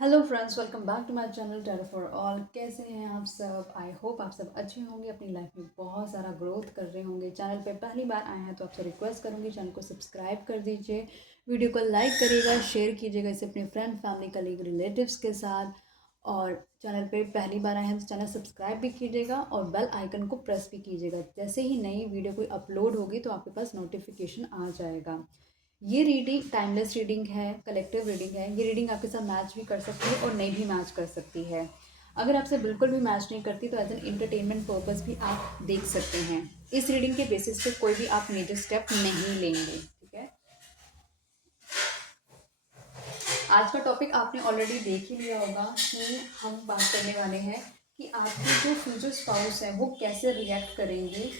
Hello friends, welcome back to my channel tarot for all. कैसे हैं आप सब? आई होप आप सब अच्छे होंगे, अपनी लाइफ में बहुत सारा ग्रोथ कर रहे होंगे। चैनल पे पहली बार आए हैं तो आपसे रिक्वेस्ट करूंगी चैनल को सब्सक्राइब कर दीजिए, वीडियो को लाइक करिएगा, शेयर कीजिएगा इसे अपने फ्रेंड, फैमिली, कलीग, रिलेटिव्स के साथ। और चैनल पे पहली बार आए हैं तो चैनल सब्सक्राइब भी कीजिएगा और बेल आइकन को प्रेस भी कीजिएगा। जैसे ही नई वीडियो कोई अपलोड होगी तो आपके पास नोटिफिकेशन आ जाएगा। ये रीडिंग टाइमलेस रीडिंग है, कलेक्टिव रीडिंग है। ये रीडिंग आपके साथ मैच भी कर सकती है और नहीं भी मैच कर सकती है। अगर आपसे बिल्कुल भी मैच नहीं करती तो एज एन एंटरटेनमेंट पर्पस भी आप देख सकते हैं। इस रीडिंग के बेसिस पे कोई भी आप मेजर स्टेप नहीं लेंगे, ठीक है। आज का टॉपिक आपने ऑलरेडी देख ही लिया होगा कि हम बात करने वाले हैं कि आपके जो फ्यूचर स्पाउस है वो कैसे रिएक्ट करेंगे।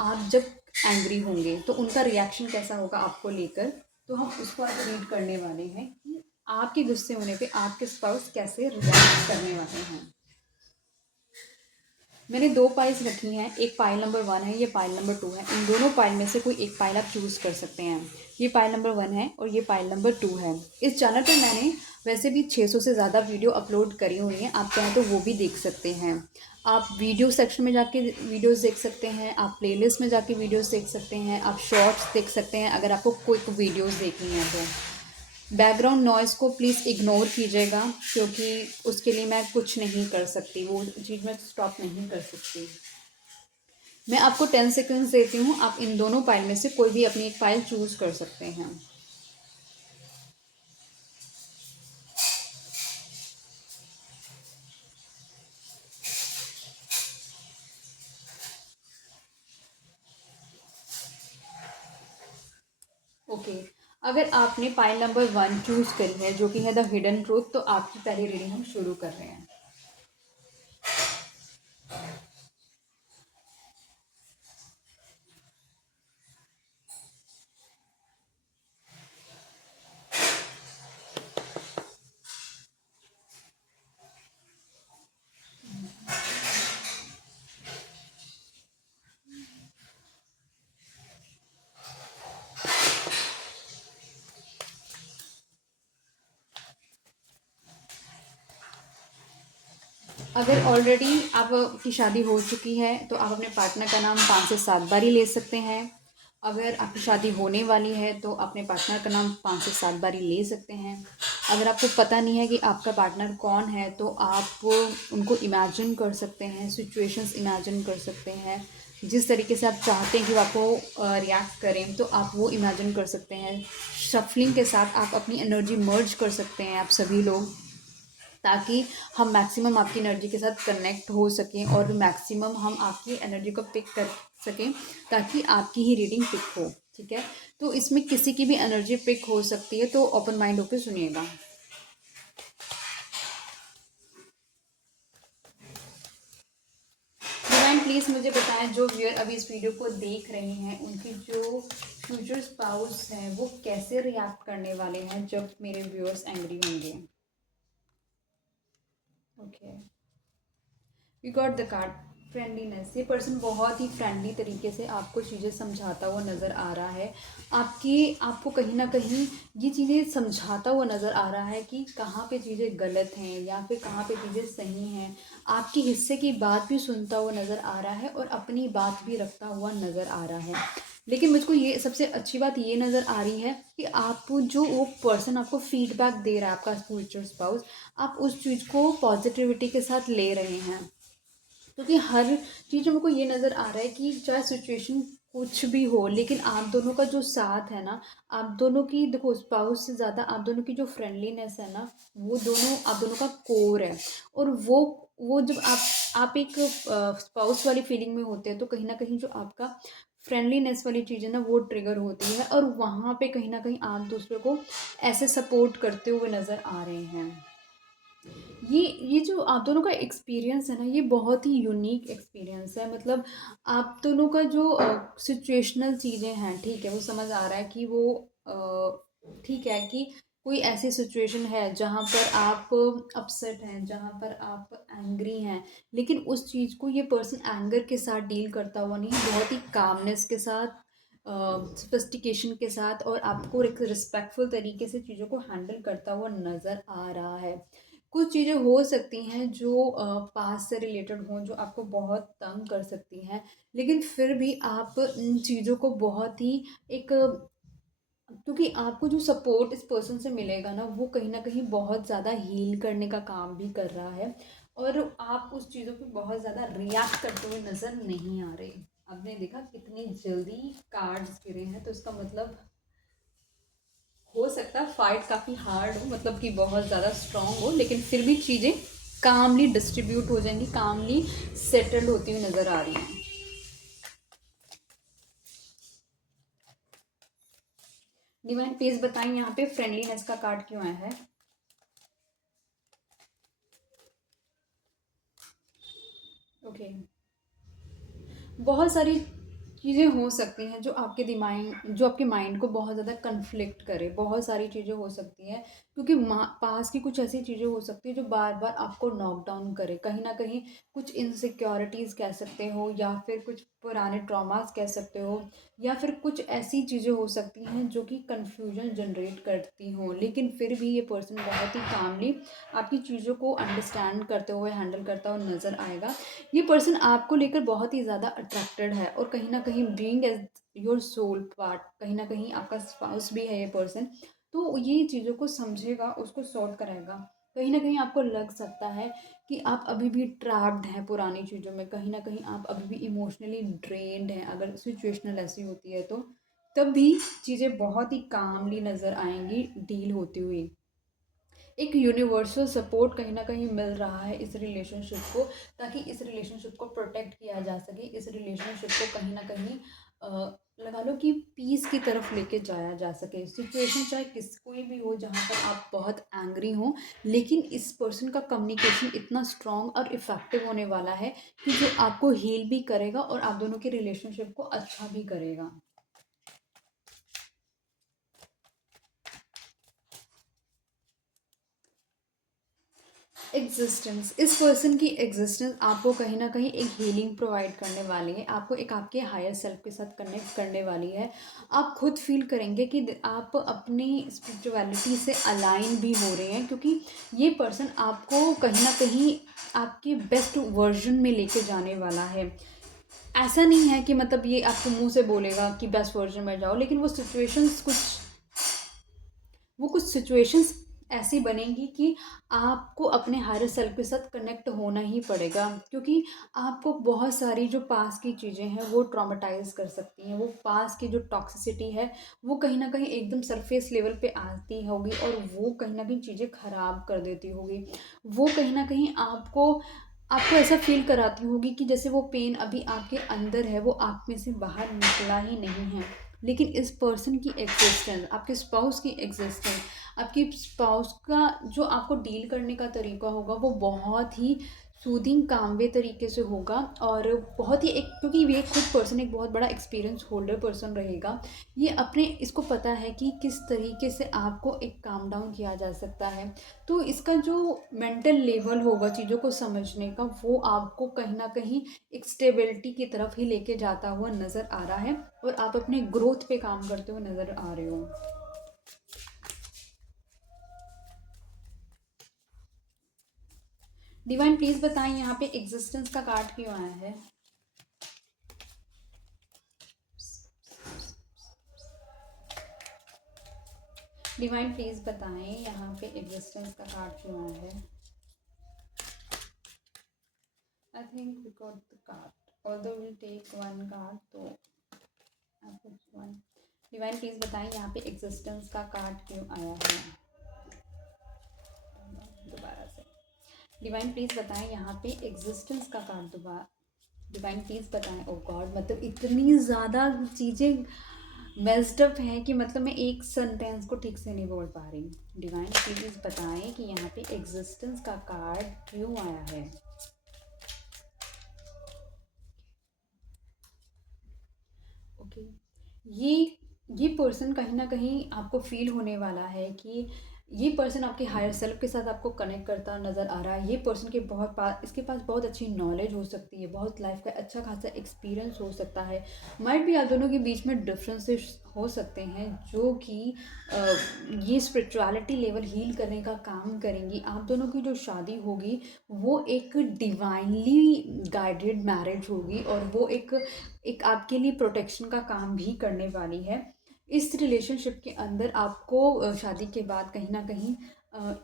आप जब एंग्री होंगे तो उनका रिएक्शन कैसा होगा आपको लेकर। तो हम उसको आज रीड करने वाले हैं कि आपके गुस्से होने पे आपके स्पाउस कैसे रिएक्ट करने वाले हैं। मैंने दो पाइल्स रखी हैं, एक पाइल नंबर 1 है, ये पाइल नंबर 2 है। इन दोनों पाइल में से कोई एक पाइल आप चूज़ कर सकते हैं। ये पाइल नंबर 1 है और ये पाइल नंबर 2 है। इस चैनल पर मैंने वैसे भी 600 से ज़्यादा वीडियो अपलोड करी हुई हैं, आप चाहें तो वो भी देख सकते हैं। आप वीडियो सेक्शन में जाके वीडियोस देख सकते हैं, आप प्लेलिस्ट में जाके वीडियोस देख सकते हैं, आप शॉर्ट्स देख सकते हैं अगर आपको क्विक वीडियोस देखनी है तो। बैकग्राउंड नॉइज़ को प्लीज़ इग्नोर कीजिएगा क्योंकि उसके लिए मैं कुछ नहीं कर सकती, वो चीज़ मैं स्टॉप नहीं कर सकती। मैं आपको 10 सेकंड्स देती हूँ, आप इन दोनों फाइल में से कोई भी अपनी एक फ़ाइल चूज़ कर सकते हैं। ओके, अगर आपने फाइल नंबर 1 चूज़ करी है जो कि है द हिडन ट्रूथ, तो आपकी पहली रीडिंग हम शुरू कर रहे हैं। अगर ऑलरेडी आपकी शादी हो चुकी है तो आप अपने पार्टनर का नाम 5 से 7 बार ही ले सकते हैं। अगर आपकी शादी होने वाली है तो अपने पार्टनर का नाम 5 से 7 बार ही ले सकते हैं। अगर आपको पता नहीं है कि आपका पार्टनर कौन है तो आप उनको इमेजिन कर सकते हैं, सिचुएशंस इमेजिन कर सकते हैं। जिस तरीके से आप चाहते हैं कि वो आपको रिएक्ट करें तो आप वो इमेजिन कर सकते हैं। शफलिंग के साथ आप अपनी एनर्जी मर्ज कर सकते हैं आप सभी लोग, ताकि हम मैक्सिमम आपकी एनर्जी के साथ कनेक्ट हो सकें और मैक्सिमम हम आपकी एनर्जी को पिक कर सकें, ताकि आपकी ही रीडिंग पिक हो, ठीक है। तो इसमें किसी की भी एनर्जी पिक हो सकती है, तो ओपन माइंड होकर सुनिएगा। डिवाइन प्लीज़ मुझे बताएं, जो व्यूअर अभी इस वीडियो को देख रहे हैं उनकी जो फ्यूचर स्पाउस है वो कैसे रिएक्ट करने वाले हैं जब मेरे व्यूअर्स एंग्री होंगे। Okay, we got the card friendliness. ये पर्सन बहुत ही फ्रेंडली तरीके से आपको चीज़ें समझाता हुआ नज़र आ रहा है। आपको कहीं ना कहीं ये चीज़ें समझाता हुआ नज़र आ रहा है कि कहाँ पे चीज़ें गलत हैं या फिर कहाँ पे चीज़ें सही हैं। आपके हिस्से की बात भी सुनता हुआ नज़र आ रहा है और अपनी बात भी रखता हुआ नज़र आ रहा है। लेकिन मुझको ये सबसे अच्छी बात ये नज़र आ रही है कि आप जो वो पर्सन आपको फीडबैक दे रहा है, आपका फ्यूचर स्पाउस, आप उस चीज़ को पॉजिटिविटी के साथ ले रहे हैं। क्योंकि हर चीज़ में को ये नज़र आ रहा है कि चाहे सिचुएशन कुछ भी हो, लेकिन आप दोनों का जो साथ है ना, आप दोनों की देखो स्पाउस से ज़्यादा आप दोनों की जो फ्रेंडलीनेस है ना, वो दोनों आप दोनों का कोर है। और वो जब आप एक स्पाउस वाली फीलिंग में होते हैं तो कहीं ना कहीं जो आपका फ्रेंडलीनेस वाली चीज़ है ना वो ट्रिगर होती है, और वहाँ पे कहीं ना कहीं आप दूसरे को ऐसे सपोर्ट करते हुए नज़र आ रहे हैं। ये जो आप दोनों का एक्सपीरियंस है ना, ये बहुत ही यूनिक एक्सपीरियंस है। मतलब आप दोनों का जो सिचुएशनल चीज़ें हैं, ठीक है, वो समझ आ रहा है कि वो ठीक है कि कोई ऐसी सिचुएशन है जहाँ पर आप अपसेट हैं, जहाँ पर आप एंग्री हैं, लेकिन उस चीज़ को ये पर्सन एंगर के साथ डील करता हुआ नहीं, बहुत ही कामनेस के साथ, सोफिस्टिकेशन के साथ और आपको एक रिस्पेक्टफुल तरीके से चीज़ों को हैंडल करता हुआ नज़र आ रहा है। कुछ चीज़ें हो सकती हैं जो पास्ट से रिलेटेड हों, जो आपको बहुत तंग कर सकती हैं, लेकिन फिर भी आप इन चीज़ों को बहुत ही एक, क्योंकि आपको जो सपोर्ट इस पर्सन से मिलेगा ना, वो कहीं न कहीं बहुत ज़्यादा हील करने का काम भी कर रहा है, और आप उस चीज़ों पे बहुत ज़्यादा रिएक्ट करते हुए नज़र नहीं आ रहे। आपने देखा कितनी जल्दी कार्ड्स गिरे हैं, तो इसका मतलब हो सकता है फाइट काफ़ी हार्ड हो, मतलब कि बहुत ज़्यादा स्ट्रांग हो, लेकिन फिर भी चीज़ें कामली डिस्ट्रीब्यूट हो जाएंगी, कामली सेटल्ड होती हुई नज़र आ रही हैं। डिवाइन प्लीज बताएं यहाँ पे फ्रेंडलीनेस का कार्ड क्यों आया है। ओके, बहुत सारी चीज़ें हो सकती हैं जो आपके दिमाग, जो आपके माइंड को बहुत ज़्यादा कन्फ्लिक्ट करे, बहुत सारी चीज़ें हो सकती हैं, क्योंकि पास की कुछ ऐसी चीज़ें हो सकती है जो बार बार आपको नॉक डाउन करे, कहीं ना कहीं कुछ इनसिक्योरिटीज़ कह सकते हो, या फिर कुछ पुराने ट्रॉमास कह सकते हो, या फिर कुछ ऐसी चीज़ें हो सकती हैं जो कि कन्फ्यूजन जनरेट करती हों, लेकिन फिर भी ये पर्सन बहुत ही कामली आपकी चीज़ों को अंडरस्टैंड करते हुए हैंडल करता हुआ नज़र आएगा। ये पर्सन आपको लेकर बहुत ही ज़्यादा अट्रैक्टेड है, और कहीं ना कहीं being as your soul part, कहीं ना कहीं आपका स्पाउस भी है ये पर्सन, तो ये चीज़ों को समझेगा, उसको सॉल्व कराएगा। कहीं ना कहीं आपको लग सकता है कि आप अभी भी ट्रैप्ड हैं पुरानी चीज़ों में, कहीं ना कहीं आप अभी भी इमोशनली ड्रेन्ड हैं, अगर सिचुएशनल ऐसी होती है तो तब भी चीज़ें बहुत ही कामली नज़र आएंगी डील होती हुई। एक यूनिवर्सल सपोर्ट कहीं ना कहीं मिल रहा है इस रिलेशनशिप को, ताकि इस रिलेशनशिप को प्रोटेक्ट किया जा सके, इस रिलेशनशिप को कहीं ना कहीं लगा लो कि पीस की तरफ लेके जाया जा सके। सिचुएशन चाहे किस कोई भी हो जहाँ पर आप बहुत एंग्री हो, लेकिन इस पर्सन का कम्युनिकेशन इतना स्ट्रॉन्ग और इफ़ेक्टिव होने वाला है कि जो आपको हील भी करेगा और आप दोनों के रिलेशनशिप को अच्छा भी करेगा। एग्जिस्टेंस, इस पर्सन की एग्जिस्टेंस आपको कहीं ना कहीं एक हीलिंग प्रोवाइड करने वाली है, आपको एक आपके हायर सेल्फ के साथ कनेक्ट करने वाली है। आप खुद फील करेंगे कि आप अपनी स्पिरिचुअलिटी से अलाइन भी हो रहे हैं, क्योंकि ये पर्सन आपको कहीं ना कहीं आपके बेस्ट वर्जन में लेके जाने वाला है। ऐसा नहीं है कि मतलब ये आपको मुंह से बोलेगा कि बेस्ट वर्जन में जाओ, लेकिन वो कुछ सिचुएशंस ऐसी बनेंगी कि आपको अपने हायर सेल्फ के साथ कनेक्ट होना ही पड़ेगा, क्योंकि आपको बहुत सारी जो पास की चीज़ें हैं वो ट्रॉमेटाइज कर सकती हैं, वो पास की जो टॉक्सिसिटी है वो कहीं ना कहीं एकदम सरफेस लेवल पे आती होगी, और वो कहीं ना कहीं चीज़ें ख़राब कर देती होगी। वो कहीं ना कहीं आपको आपको ऐसा फील कराती होगी कि जैसे वो पेन अभी आपके अंदर है, वो आप में से बाहर निकला ही नहीं है। लेकिन इस पर्सन की एग्जिस्टेंस, आपके स्पाउस की एग्जिस्टेंस, आपकी स्पाउस का जो आपको डील करने का तरीका होगा वो बहुत ही सूदिंग कामवे तरीके से होगा, और बहुत ही एक, क्योंकि ये खुद पर्सन एक बहुत बड़ा एक्सपीरियंस होल्डर पर्सन रहेगा, ये अपने इसको पता है कि किस तरीके से आपको एक काम डाउन किया जा सकता है। तो इसका जो मेंटल लेवल होगा चीज़ों को समझने का, वो आपको कहीं ना कहीं एक स्टेबिलिटी की तरफ ही लेके जाता हुआ नज़र आ रहा है, और आप अपने ग्रोथ पे काम करते हुए नज़र आ रहे हो। डिवाइन प्लीज बताएं यहाँ पे एग्जिस्टेंस का कार्ड क्यों आया है। डिवाइन प्लीज बताएं यहाँ पे एग्जिस्टेंस का कार्ड क्यों आया है। I think we got the card, although will take one card, तो वन। डिवाइन प्लीज बताएं यहाँ पे एग्जिस्टेंस का कार्ड क्यों आया है। दोबारा से डिवाइन प्लीज बताएं यहाँ पे एग्जिस्टेंस का कार्ड दोबारा। डिवाइन प्लीज बताएं। ओ गॉड, मतलब इतनी ज़्यादा चीज़ें मेस्ड अप हैं कि मतलब मैं एक सेंटेंस को ठीक से नहीं बोल पा रही। डिवाइन प्लीज बताएं कि यहाँ पे एग्जिस्टेंस का कार्ड क्यों आया है। ओके, ये ये पर्सन कहीं ना कहीं आपको फील होने वाला है कि ये पर्सन आपके हायर सेल्फ के साथ आपको कनेक्ट करता नज़र आ रहा है। ये पर्सन के इसके पास बहुत अच्छी नॉलेज हो सकती है, बहुत लाइफ का अच्छा खासा एक्सपीरियंस हो सकता है। माइट भी आप दोनों के बीच में डिफरेंसेस हो सकते हैं जो कि ये स्पिरिचुअलिटी लेवल हील करने का काम करेंगी। आप दोनों की जो शादी होगी वो एक डिवाइनली गाइडेड मैरिज होगी, और वो एक एक आपके लिए प्रोटेक्शन का काम भी करने वाली है। इस रिलेशनशिप के अंदर आपको शादी के बाद कहीं ना कहीं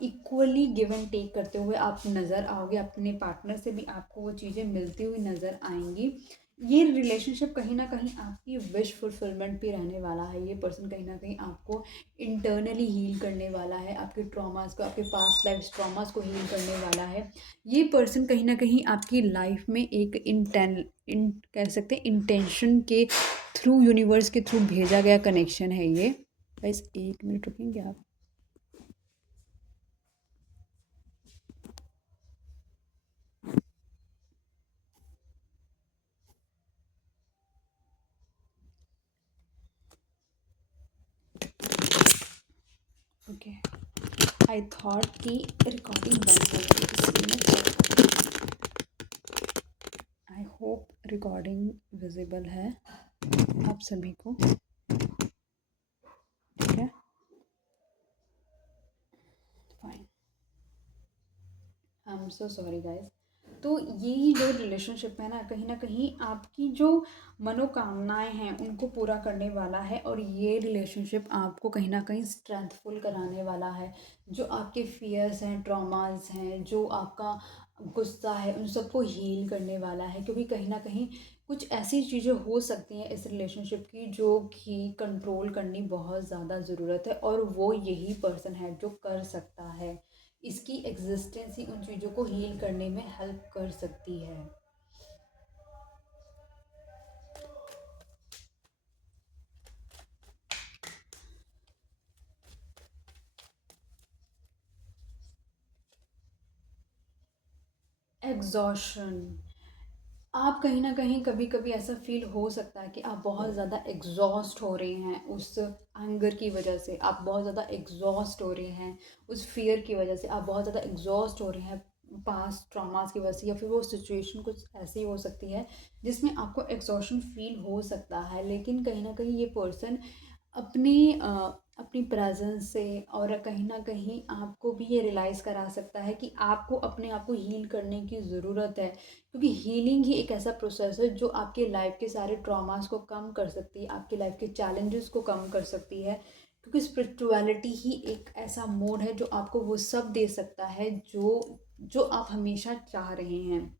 इक्वली गिव एंड टेक करते हुए आप नज़र आओगे। अपने पार्टनर से भी आपको वो चीज़ें मिलती हुई नज़र आएंगी। ये रिलेशनशिप कहीं ना कहीं आपकी विश फुलफिलमेंट भी रहने वाला है। ये पर्सन कहीं ना कहीं आपको इंटरनली हील करने वाला है, आपके ट्रॉमास को, आपके पास्ट लाइफ ट्रॉमास को हील करने वाला है। ये पर्सन कहीं ना कहीं आपकी लाइफ में एक कह सकते हैं इंटेंशन के थ्रू, यूनिवर्स के थ्रू भेजा गया कनेक्शन है ये। गाइस 1 मिनट रुकेंगे आप? ओके, आई थॉट कि रिकॉर्डिंग बंद हो गई, इसलिए आई होप रिकॉर्डिंग विजिबल है आप सभी को। ठीक है, fine. I am so sorry guys. तो यही जो रिलेशनशिप है ना कहीं आपकी जो मनोकामनाएं हैं उनको पूरा करने वाला है, और ये रिलेशनशिप आपको कहीं ना कहीं स्ट्रेंथफुल कराने वाला है। जो आपके फियर्स हैं, ट्रॉमास हैं, जो आपका गुस्सा है, उन सबको हील करने वाला है। क्योंकि कहीं ना कहीं कुछ ऐसी चीज़ें हो सकती हैं इस रिलेशनशिप की जो कि कंट्रोल करनी बहुत ज़्यादा ज़रूरत है, और वो यही पर्सन है जो कर सकता है। इसकी एग्जिस्टेंस ही उन चीज़ों को हील करने में हेल्प कर सकती है। एग्जॉशन, आप कहीं ना कहीं कभी कभी ऐसा फील हो सकता है कि आप बहुत ज़्यादा एग्जॉस्ट हो रहे हैं उस एंगर की वजह से, आप बहुत ज़्यादा एग्जॉस्ट हो रहे हैं उस फियर की वजह से, आप बहुत ज़्यादा एग्जॉस्ट हो रहे हैं पास्ट ट्रॉमास की वजह से, या फिर वो सिचुएशन कुछ ऐसी हो सकती है जिसमें आपको एग्जॉशन फील हो सकता है। लेकिन कहीं ना कहीं ये पर्सन अपनी अपनी प्रेजेंस से और कहीं ना कहीं आपको भी ये रियलाइज़ करा सकता है कि आपको अपने आप को हील करने की ज़रूरत है। क्योंकि हीलिंग ही एक ऐसा प्रोसेस है जो आपके लाइफ के सारे ट्रॉमास को कम कर सकती है, आपके लाइफ के चैलेंजेस को कम कर सकती है। क्योंकि स्पिरिचुअलिटी ही एक ऐसा मोड है जो आपको वो सब दे सकता है जो जो आप हमेशा चाह रहे हैं।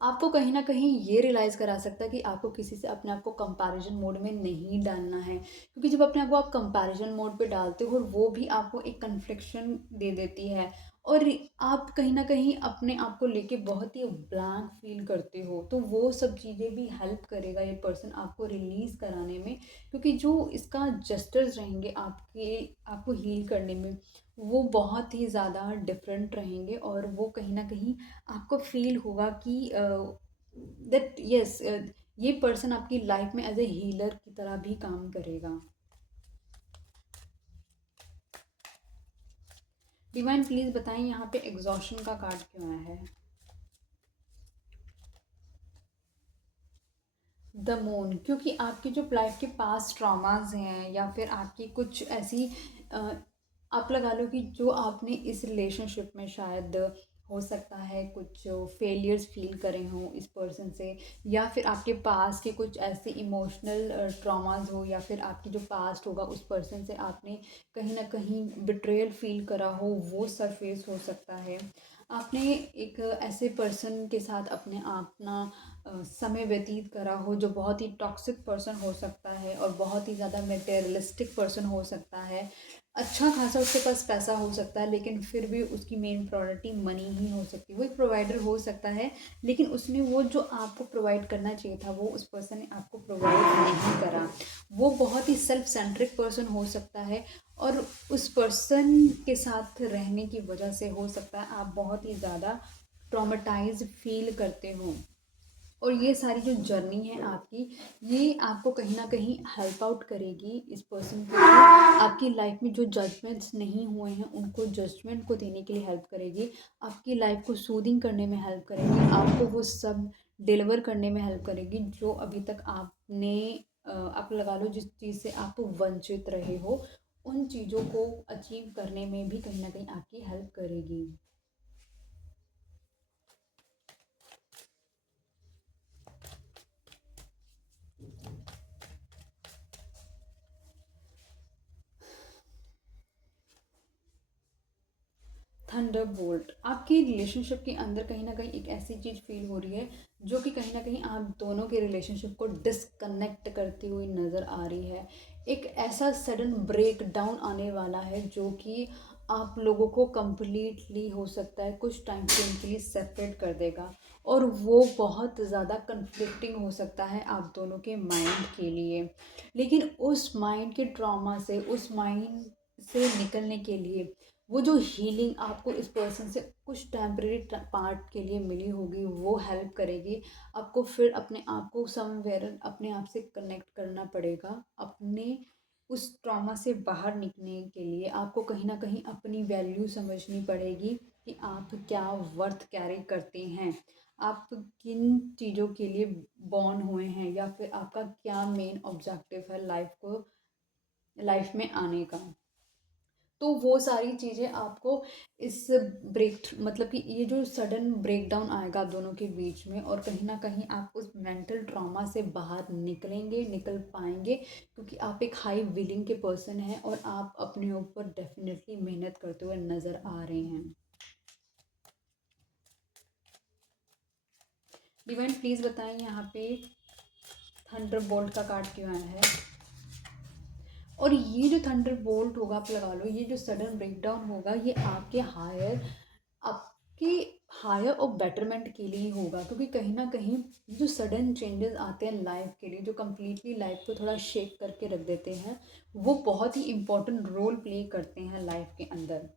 आपको कहीं न कहीं ये रियलाइज़ करा सकता है कि आपको किसी से अपने आप को कंपैरिज़न मोड में नहीं डालना है। क्योंकि जब अपने आप को आप कंपैरिज़न मोड पे डालते हो, वो भी आपको एक कन्फ्लिक्शन दे देती है, और आप कहीं न कहीं अपने आप को लेके बहुत ही ब्लैंक फ़ील करते हो। तो वो सब चीज़ें भी हेल्प करेगा ये पर्सन आपको रिलीज़ कराने में। क्योंकि जो इसका जस्टिस रहेंगे आपको हील करने में, वो बहुत ही ज़्यादा डिफरेंट रहेंगे, और वो कहीं न कहीं आपको फील होगा कि दैट यस, ये पर्सन आपकी लाइफ में एज ए हीलर की तरह भी काम करेगा। डिवाइन प्लीज बताएं यहाँ पे एग्जॉशन का कार्ड क्यों आया है? द मून, क्योंकि आपकी जो लाइफ के पास ट्रॉमास हैं, या फिर आपकी कुछ ऐसी आप लगा लो कि जो आपने इस रिलेशनशिप में शायद हो सकता है कुछ फेलियर्स फील करे हों इस पर्सन से, या फिर आपके पास के कुछ ऐसे इमोशनल ट्रॉमास हो, या फिर आपकी जो पास्ट होगा उस पर्सन से आपने कहीं ना कहीं बिट्रेयल फील करा हो, वो सरफेस हो सकता है। आपने एक ऐसे पर्सन के साथ अपने अपना समय व्यतीत करा हो जो बहुत ही टॉक्सिक पर्सन हो सकता है, और बहुत ही ज़्यादा मटेरियलिस्टिक पर्सन हो सकता है। अच्छा खासा उसके पास पैसा हो सकता है, लेकिन फिर भी उसकी मेन प्रायोरिटी मनी ही हो सकती है। वो एक प्रोवाइडर हो सकता है, लेकिन उसने वो जो आपको प्रोवाइड करना चाहिए था वो उस पर्सन ने आपको प्रोवाइड नहीं करा। वो बहुत ही सेल्फ सेंट्रिक पर्सन हो सकता है, और उस पर्सन के साथ रहने की वजह से हो सकता है आप बहुत ही ज़्यादा ट्रॉमेटाइज फील करते हो। और ये सारी जो जर्नी है आपकी, ये आपको कहीं न कहीं हेल्प आउट करेगी इस पर्सन के थ्रू। आपकी लाइफ में जो जजमेंट्स नहीं हुए हैं, उनको जजमेंट को देने के लिए हेल्प करेगी। आपकी लाइफ को सूदिंग करने में हेल्प करेगी। आपको वो सब डिलीवर करने में हेल्प करेगी जो अभी तक आपने आप लगा लो जिस चीज़ से आप वंचित रहे हो, उन चीज़ों को अचीव करने में भी कहीं न कहीं आपकी हेल्प करेगी। थंडरबोल्ट आपकी रिलेशनशिप के अंदर कहीं ना कहीं एक ऐसी चीज़ फील हो रही है जो कि कहीं ना कहीं आप दोनों के रिलेशनशिप को डिसकनेक्ट करती हुई नज़र आ रही है। एक ऐसा सडन ब्रेक डाउन आने वाला है जो कि आप लोगों को कंप्लीटली हो सकता है कुछ टाइम के उनके लिए सेपरेट कर देगा। और वो बहुत ज़्यादा कन्फ्लिक्टिंग हो सकता है आप दोनों के माइंड के लिए। लेकिन उस माइंड के ट्रॉमा से, उस माइंड से निकलने के लिए वो जो हीलिंग आपको इस पर्सन से कुछ टेम्परेरी पार्ट के लिए मिली होगी वो हेल्प करेगी। आपको फिर अपने आप को समवेयर अपने आप से कनेक्ट करना पड़ेगा। अपने उस ट्रॉमा से बाहर निकलने के लिए आपको कहीं ना कहीं अपनी वैल्यू समझनी पड़ेगी कि आप क्या वर्थ कैरी करते हैं, आप किन चीज़ों के लिए बॉर्न हुए हैं, या फिर आपका क्या मेन ऑब्जेक्टिव है लाइफ में आने का। तो वो सारी चीज़ें आपको इस ब्रेक मतलब कि ये जो सडन ब्रेकडाउन आएगा आप दोनों के बीच में, और कहीं ना कहीं आप उस मेंटल ट्रॉमा से बाहर निकल पाएंगे, क्योंकि आप एक हाई विलिंग के पर्सन हैं और आप अपने ऊपर डेफिनेटली मेहनत करते हुए नज़र आ रहे हैं। डिवाइन प्लीज़ बताएं यहाँ पे थंडरबोल्ट का कार्ड क्यों आया है। और ये जो थंडर बोल्ट होगा आप लगा लो, ये जो सडन ब्रेकडाउन होगा ये आपके हायर और बेटरमेंट के लिए ही होगा। क्योंकि कहीं ना कहीं जो सडन चेंजेस आते हैं लाइफ के लिए, जो कम्प्लीटली लाइफ को थोड़ा शेक करके रख देते हैं, वो बहुत ही इम्पोर्टेंट रोल प्ले करते हैं लाइफ के अंदर।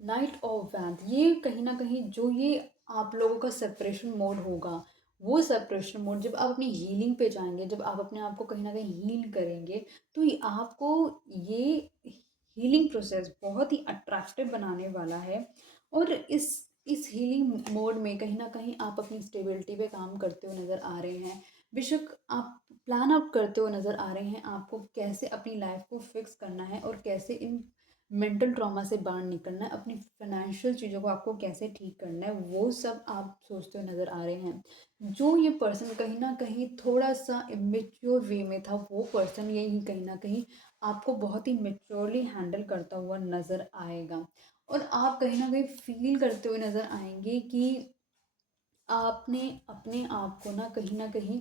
नाइट ऑफ वैंथ, ये कहीं ना कहीं जो ये आप लोगों का सेपरेशन मोड होगा, वो सेपरेशन मोड जब आप अपनी हीलिंग पे जाएंगे, जब आप अपने आप को कहीं ना कहीं हील करेंगे, तो ये आपको ये हीलिंग प्रोसेस बहुत ही अट्रैक्टिव बनाने वाला है। और इस हीलिंग मोड में कहीं ना कहीं आप अपनी स्टेबिलिटी पे काम करते हुए नज़र आ रहे हैं। बेशक आप प्लान आउट करते हुए नज़र आ रहे हैं आपको कैसे अपनी लाइफ को फिक्स करना है और कैसे इन मेंटल ट्रॉमा से बाहर निकलना है, अपनी फाइनेंशियल चीज़ों को आपको कैसे ठीक करना है, वो सब आप सोचते हुए नज़र आ रहे हैं। जो ये पर्सन कहीं ना कहीं थोड़ा सा इमेच्योर वे में था, वो पर्सन यही कहीं ना कहीं आपको बहुत ही मेच्योरली हैंडल करता हुआ नज़र आएगा। और आप कहीं ना कहीं फील करते हुए नज़र आएंगे कि आपने अपने आप को ना कहीं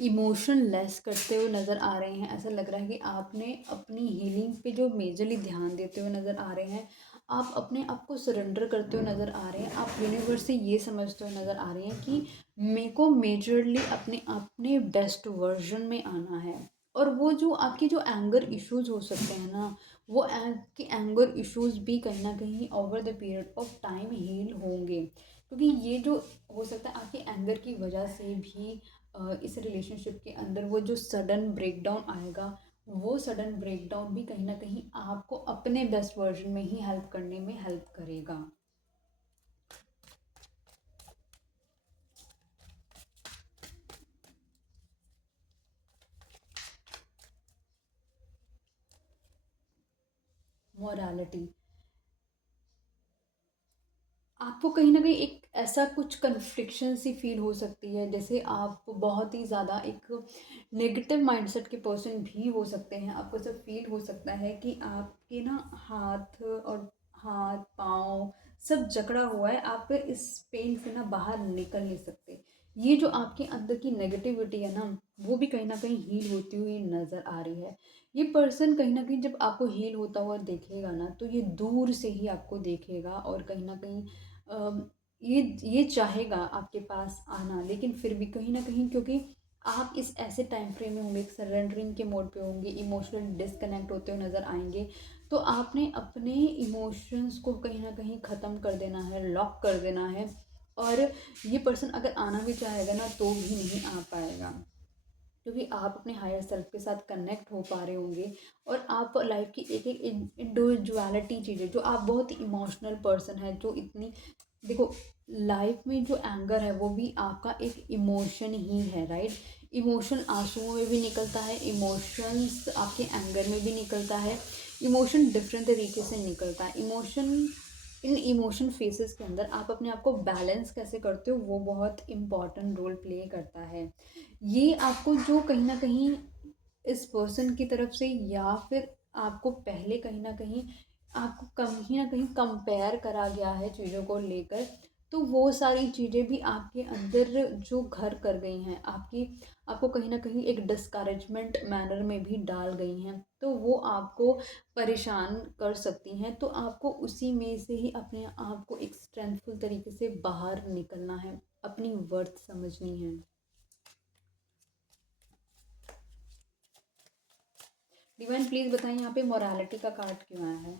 इमोशन लेस करते हुए नज़र आ रहे हैं। ऐसा लग रहा है कि आपने अपनी हीलिंग पे जो मेजरली ध्यान देते हुए नज़र आ रहे हैं। आप अपने आप को सरेंडर करते हुए नज़र आ रहे हैं। आप यूनिवर्स से ये समझते हुए नज़र आ रहे हैं कि मेरे को मेजरली अपने बेस्ट वर्जन में आना है। और वो जो आपकी जो एंगर इश्यूज हो सकते हैं ना, वो आपके एंगर इश्यूज भी कहीं ना कहीं over the period of time heal होंगे। क्योंकि ये जो हो सकता है आपके एंगर की वजह से भी इस रिलेशनशिप के अंदर वो जो सडन ब्रेकडाउन आएगा, वो सडन ब्रेकडाउन भी कहीं ना कहीं आपको अपने बेस्ट वर्जन में ही हेल्प करने में हेल्प करेगा। मोरालिटी, आपको कहीं न कहीं एक ऐसा कुछ कन्फ्लिक्शन सी फ़ील हो सकती है, जैसे आप बहुत ही ज़्यादा एक नेगेटिव माइंडसेट के पर्सन भी हो सकते हैं। आपको ऐसा फ़ील हो सकता है कि आपके ना हाथ, पाँव सब जकड़ा हुआ है, आप इस पेन से ना बाहर निकल नहीं सकते। ये जो आपके अंदर की नेगेटिविटी है ना, वो भी कहीं न कहीं हील होती हुई नज़र आ रही है। ये पर्सन कहीं न कहीं जब आपको हील होता हुआ देखेगा ना, तो ये दूर से ही आपको देखेगा और कहीं न कहीं ये चाहेगा आपके पास आना, लेकिन फिर भी कहीं ना कहीं क्योंकि आप इस ऐसे टाइम फ्रेम में होंगे, एक सरेंडरिंग के मोड पे होंगे, इमोशनल डिस्कनेक्ट होते हुए नज़र आएंगे, तो आपने अपने इमोशंस को कहीं ना कहीं ख़त्म कर देना है, लॉक कर देना है। और ये पर्सन अगर आना भी चाहेगा ना तो भी नहीं आ पाएगा, क्योंकि आप अपने हायर सेल्फ के साथ कनेक्ट हो पा रहे होंगे और आप लाइफ की एक एक इंडिविजुअलिटी चीज़ें जो आप बहुत इमोशनल पर्सन है, जो इतनी देखो लाइफ में जो एंगर है वो भी आपका एक इमोशन ही है, राइट। इमोशन आंसुओं में भी निकलता है, इमोशंस आपके एंगर में भी निकलता है, इमोशन डिफरेंट तरीके से निकलता है। इन इमोशन फेसेस के अंदर आप अपने आप को बैलेंस कैसे करते हो वो बहुत इम्पॉर्टेंट रोल प्ले करता है। ये आपको जो कहीं ना कहीं इस पर्सन की तरफ से या फिर आपको पहले कहीं आपको कहीं ना कहीं कंपेयर करा गया है चीज़ों को लेकर, तो वो सारी चीज़ें भी आपके अंदर जो घर कर गई हैं, आपको कहीं ना कहीं एक डिस्करेजमेंट मैनर में भी डाल गई हैं, तो वो आपको परेशान कर सकती हैं। तो आपको उसी में से ही अपने आप को एक स्ट्रेंथफुल तरीके से बाहर निकलना है, अपनी वर्थ समझनी है। डिवाइन प्लीज बताएं यहाँ पे मोरालिटी का कार्ड क्यों आया है।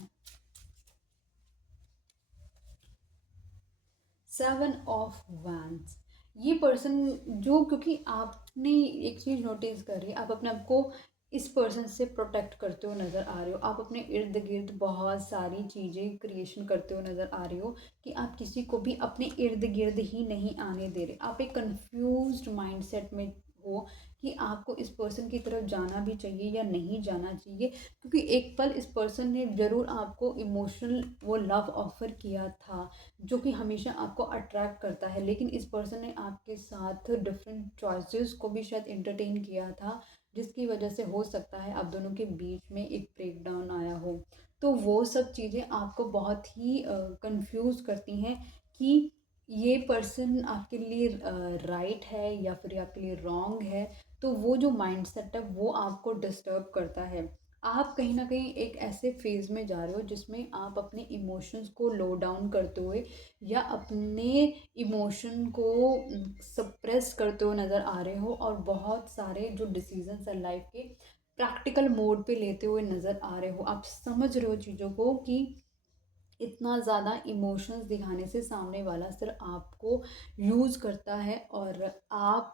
7 ऑफ वैंड्स। ये पर्सन जो, क्योंकि आपने एक चीज़ नोटिस करी, आप अपने आप को इस पर्सन से प्रोटेक्ट करते हो नज़र आ रहे हो, आप अपने इर्द गिर्द बहुत सारी चीज़ें क्रिएशन करते हो नज़र आ रहे हो कि आप किसी को भी अपने इर्द गिर्द ही नहीं आने दे रहे। आप एक कंफ्यूज्ड माइंडसेट में हो कि आपको इस पर्सन की तरफ जाना भी चाहिए या नहीं जाना चाहिए, क्योंकि एक पल इस पर्सन ने ज़रूर आपको इमोशनल वो लव ऑफर किया था जो कि हमेशा आपको अट्रैक्ट करता है, लेकिन इस पर्सन ने आपके साथ डिफरेंट चॉइसेस को भी शायद इंटरटेन किया था, जिसकी वजह से हो सकता है आप दोनों के बीच में एक ब्रेक डाउन आया हो। तो वो सब चीज़ें आपको बहुत ही कंफ्यूज करती हैं कि ये पर्सन आपके लिए राइट है या फिर आपके लिए रॉन्ग है। तो वो जो माइंडसेट है वो आपको डिस्टर्ब करता है। आप कहीं न कहीं एक ऐसे फ़ेज़ में जा रहे हो जिसमें आप अपने इमोशंस को लो डाउन करते हुए या अपने इमोशन को सप्रेस करते हुए नज़र आ रहे हो, और बहुत सारे जो डिसीजंस हैं लाइफ के प्रैक्टिकल मोड पे लेते हुए नज़र आ रहे हो। आप समझ रहे हो चीज़ों को कि इतना ज़्यादा इमोशंस दिखाने से सामने वाला सिर्फ आपको यूज़ करता है, और आप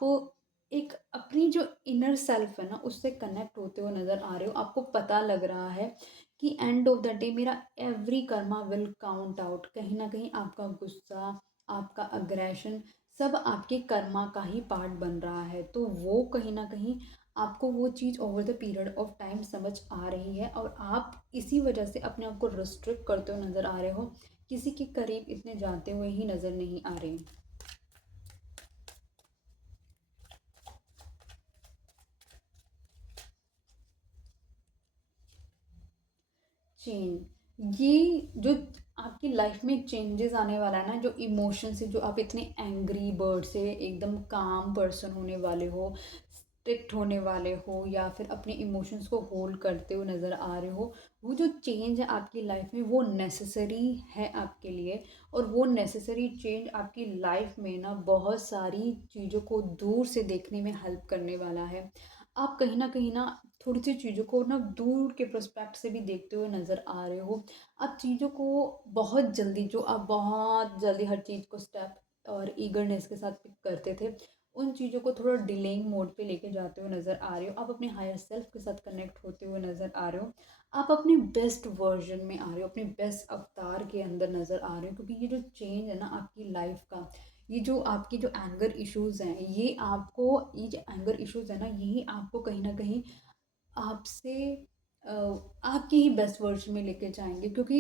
एक अपनी जो इनर सेल्फ है ना उससे कनेक्ट होते हुए नज़र आ रहे हो। आपको पता लग रहा है कि एंड ऑफ द डे मेरा every Karma will count out. कहीं ना कहीं आपका गुस्सा, आपका अग्रेशन सब आपके कर्मा का ही पार्ट बन रहा है। तो वो कहीं ना कहीं आपको वो चीज़ over the period of time समझ आ रही है, और आप इसी वजह से अपने आप को रिस्ट्रिक्ट करते हुए नज़र आ रहे हो, किसी के करीब इतने जाते हुए ही नज़र नहीं आ रहे। चेंज, ये जो आपकी लाइफ में चेंजेस आने वाला है ना, जो इमोशन से जो आप इतने एंग्री बर्ड से एकदम काम पर्सन होने वाले हो, स्ट्रिक्ट होने वाले हो, या फिर अपने इमोशंस को होल्ड करते हुए नज़र आ रहे हो, वो जो चेंज है आपकी लाइफ में वो नेसेसरी है आपके लिए। और वो नेसेसरी चेंज आपकी लाइफ में ना बहुत सारी चीज़ों को दूर से देखने में हेल्प करने वाला है। आप कहीं ना थोड़ी सी चीज़ों को ना दूर के प्रोस्पेक्ट से भी देखते हुए नज़र आ रहे हो। आप चीज़ों को बहुत जल्दी, जो आप बहुत जल्दी हर चीज़ को स्टेप और ईगरनेस के साथ पिक करते थे, उन चीज़ों को थोड़ा डिलेइंग मोड पे लेके जाते हुए नज़र आ रहे हो। आप अपने हायर सेल्फ के साथ कनेक्ट होते हुए नज़र आ रहे हो। आप अपने बेस्ट वर्जन में आ रहे हो, अपने बेस्ट अवतार के अंदर नज़र आ रहे हो, क्योंकि ये जो चेंज है ना आपकी लाइफ का, ये जो आपकी जो एंगर इश्यूज़ हैं, ये जो एंगर इश्यूज़ है ना, यही आपको कहीं ना कहीं आपसे आपके ही बेस्ट वर्जन में लेके जाएंगे, क्योंकि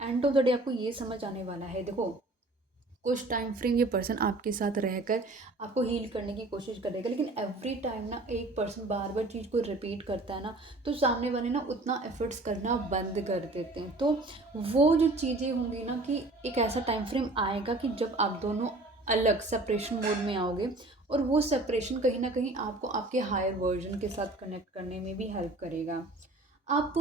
एंड ऑफ द डे आपको ये समझ आने वाला है। देखो, कुछ टाइम फ्रेम ये पर्सन आपके साथ रहकर आपको हील करने की कोशिश करेगा, लेकिन एवरी टाइम ना एक पर्सन बार बार चीज़ को रिपीट करता है ना, तो सामने वाले ना उतना एफर्ट्स करना बंद कर देते हैं। तो वो जो चीज़ें होंगी ना, कि एक ऐसा टाइम फ्रेम आएगा कि जब आप दोनों अलग सेपरेशन मोड में आओगे, और वो सेपरेशन कहीं ना कहीं आपको आपके हायर वर्जन के साथ कनेक्ट करने में भी हेल्प करेगा। आप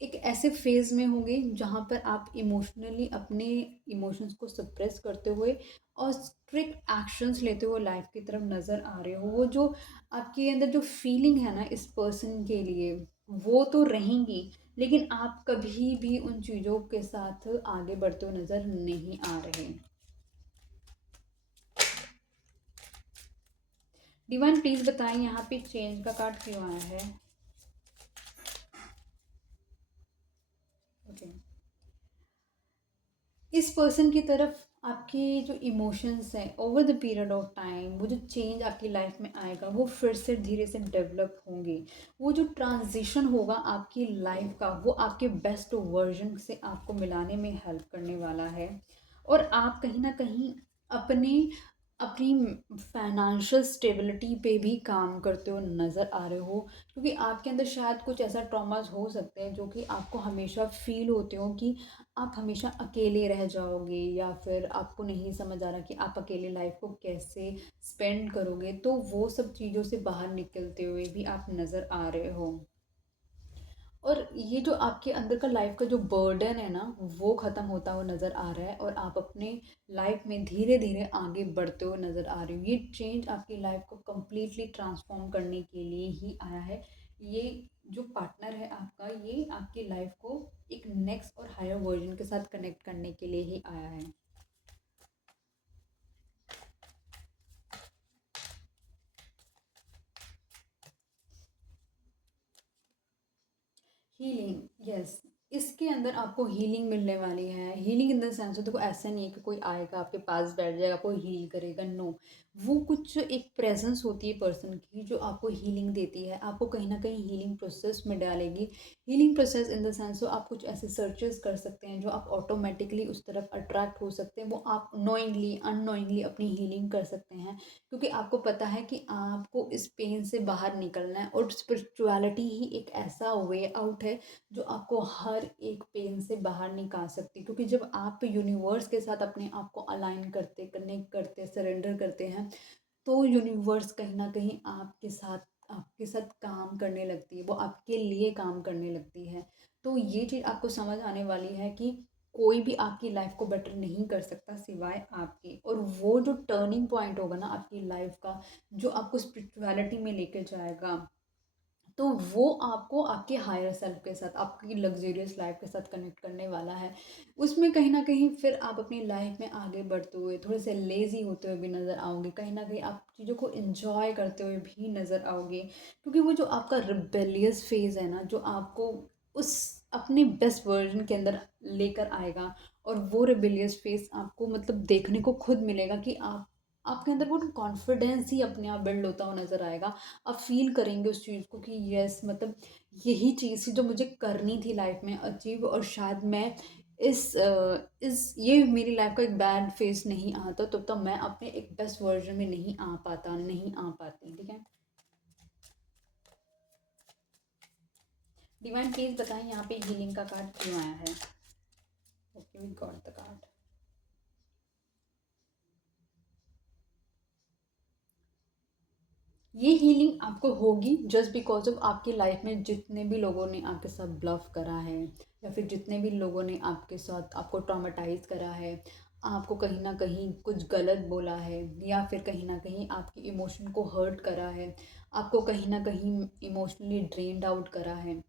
एक ऐसे फेज़ में होंगे जहाँ पर आप इमोशनली अपने इमोशंस को सप्रेस करते हुए और स्ट्रिक्ट एक्शंस लेते हुए लाइफ की तरफ नज़र आ रहे हो। वो जो आपके अंदर जो फीलिंग है ना इस पर्सन के लिए, वो तो रहेंगी, लेकिन आप कभी भी उन चीज़ों के साथ आगे बढ़ते हुए नज़र नहीं आ रहे। डिवाइन प्लीज बताएं यहाँ पे चेंज का कार्ड क्यों आया है। ओके, इस पर्सन की तरफ आपके जो इमोशंस हैं over the period of time, वो जो चेंज आपकी लाइफ में आएगा वो फिर से धीरे से डेवलप होंगे। वो जो ट्रांजिशन होगा आपकी लाइफ का, वो आपके बेस्ट वर्जन से आपको मिलाने में हेल्प करने वाला है। और आप कहीं ना कहीं अपने अपनी फाइनेंशियल स्टेबिलिटी पे भी काम करते हो नज़र आ रहे हो, क्योंकि आपके अंदर शायद कुछ ऐसा ट्रॉमास हो सकते हैं जो कि आपको हमेशा फील होते हो कि आप हमेशा अकेले रह जाओगे, या फिर आपको नहीं समझ आ रहा कि आप अकेले लाइफ को कैसे स्पेंड करोगे। तो वो सब चीज़ों से बाहर निकलते हुए भी आप नज़र आ रहे हो। और ये जो आपके अंदर का लाइफ का जो बर्डन है ना, वो ख़त्म होता हुआ नज़र आ रहा है, और आप अपने लाइफ में धीरे धीरे आगे बढ़ते हुए नज़र आ रहे हो। ये चेंज आपकी लाइफ को कम्प्लीटली ट्रांसफॉर्म करने के लिए ही आया है। ये जो पार्टनर है आपका, ये आपकी लाइफ को एक नेक्स्ट और हायर वर्जन के साथ कनेक्ट करने के लिए ही आया है। Healing, yes. इसके अंदर आपको हीलिंग मिलने वाली है। हीलिंग इन द सेंस, देखो ऐसा नहीं है कि कोई आएगा आपके पास बैठ जाएगा कोई हील करेगा, नो। वो कुछ एक प्रेजेंस होती है पर्सन की जो आपको हीलिंग देती है, आपको कहीं ना कहीं हीलिंग प्रोसेस में डालेगी। Healing process in the sense, तो आप कुछ ऐसे सर्चेस कर सकते हैं जो आप ऑटोमेटिकली उस तरफ अट्रैक्ट हो सकते हैं, वो आप नोइंगली अननोइंगली अपनी हीलिंग कर सकते हैं, क्योंकि आपको पता है कि आपको इस पेन से बाहर निकलना है। और स्पिरिचुअलिटी ही एक ऐसा वे आउट है जो आपको हर एक पेन से बाहर निकाल सकती है, क्योंकि जब आप यूनिवर्स के साथ अपने आप को अलाइन करते, कनेक्ट करते, सरेंडर करते हैं, तो यूनिवर्स कहीं ना कहीं आपके साथ काम करने लगती है, वो आपके लिए काम करने लगती है। तो ये चीज़ आपको समझ आने वाली है कि कोई भी आपकी लाइफ को बेटर नहीं कर सकता सिवाय आपके। और वो जो टर्निंग पॉइंट होगा ना आपकी लाइफ का, जो आपको स्पिरिचुअलिटी में लेकर जाएगा, तो वो आपको आपके हायर सेल्फ के साथ, आपकी लग्जरियस लाइफ के साथ कनेक्ट करने वाला है। उसमें कहीं ना कहीं फिर आप अपनी लाइफ में आगे बढ़ते हुए थोड़े से लेज़ी होते हुए भी नज़र आओगे, कहीं ना कहीं आप चीज़ों को इन्जॉय करते हुए भी नज़र आओगे, क्योंकि वो जो आपका रिबेलियस फेज़ है ना, जो आपको उस अपने बेस्ट वर्जन के अंदर लेकर आएगा। और वो रिबेलियस फेस आपको मतलब देखने को खुद मिलेगा कि आपके अंदर वो कॉन्फिडेंस ही अपने आप बिल्ड होता हुआ नज़र आएगा। आप फील करेंगे उस चीज़ को कि यस, मतलब यही चीज़ थी जो मुझे करनी थी लाइफ में अचीव, और शायद मैं इस ये मेरी लाइफ का एक बैड फेज नहीं आता तो तब मैं अपने एक बेस्ट वर्जन में नहीं आ पाता, नहीं आ पाती। ठीक है, डिवाइन प्लीज बताएं यहाँ पे हीलिंग का कार्ड क्यों आया है। Okay, we got the card. ये हीलिंग आपको होगी जस्ट बिकॉज ऑफ आपकी लाइफ में जितने भी लोगों ने आपके साथ ब्लफ करा है, या फिर जितने भी लोगों ने आपके साथ आपको ट्रॉमेटाइज करा है, आपको कहीं ना कहीं कुछ गलत बोला है, या फिर कहीं ना कहीं आपकी इमोशन को हर्ट करा है, आपको कहीं ना कहीं इमोशनली ड्रेन्ड आउट करा है।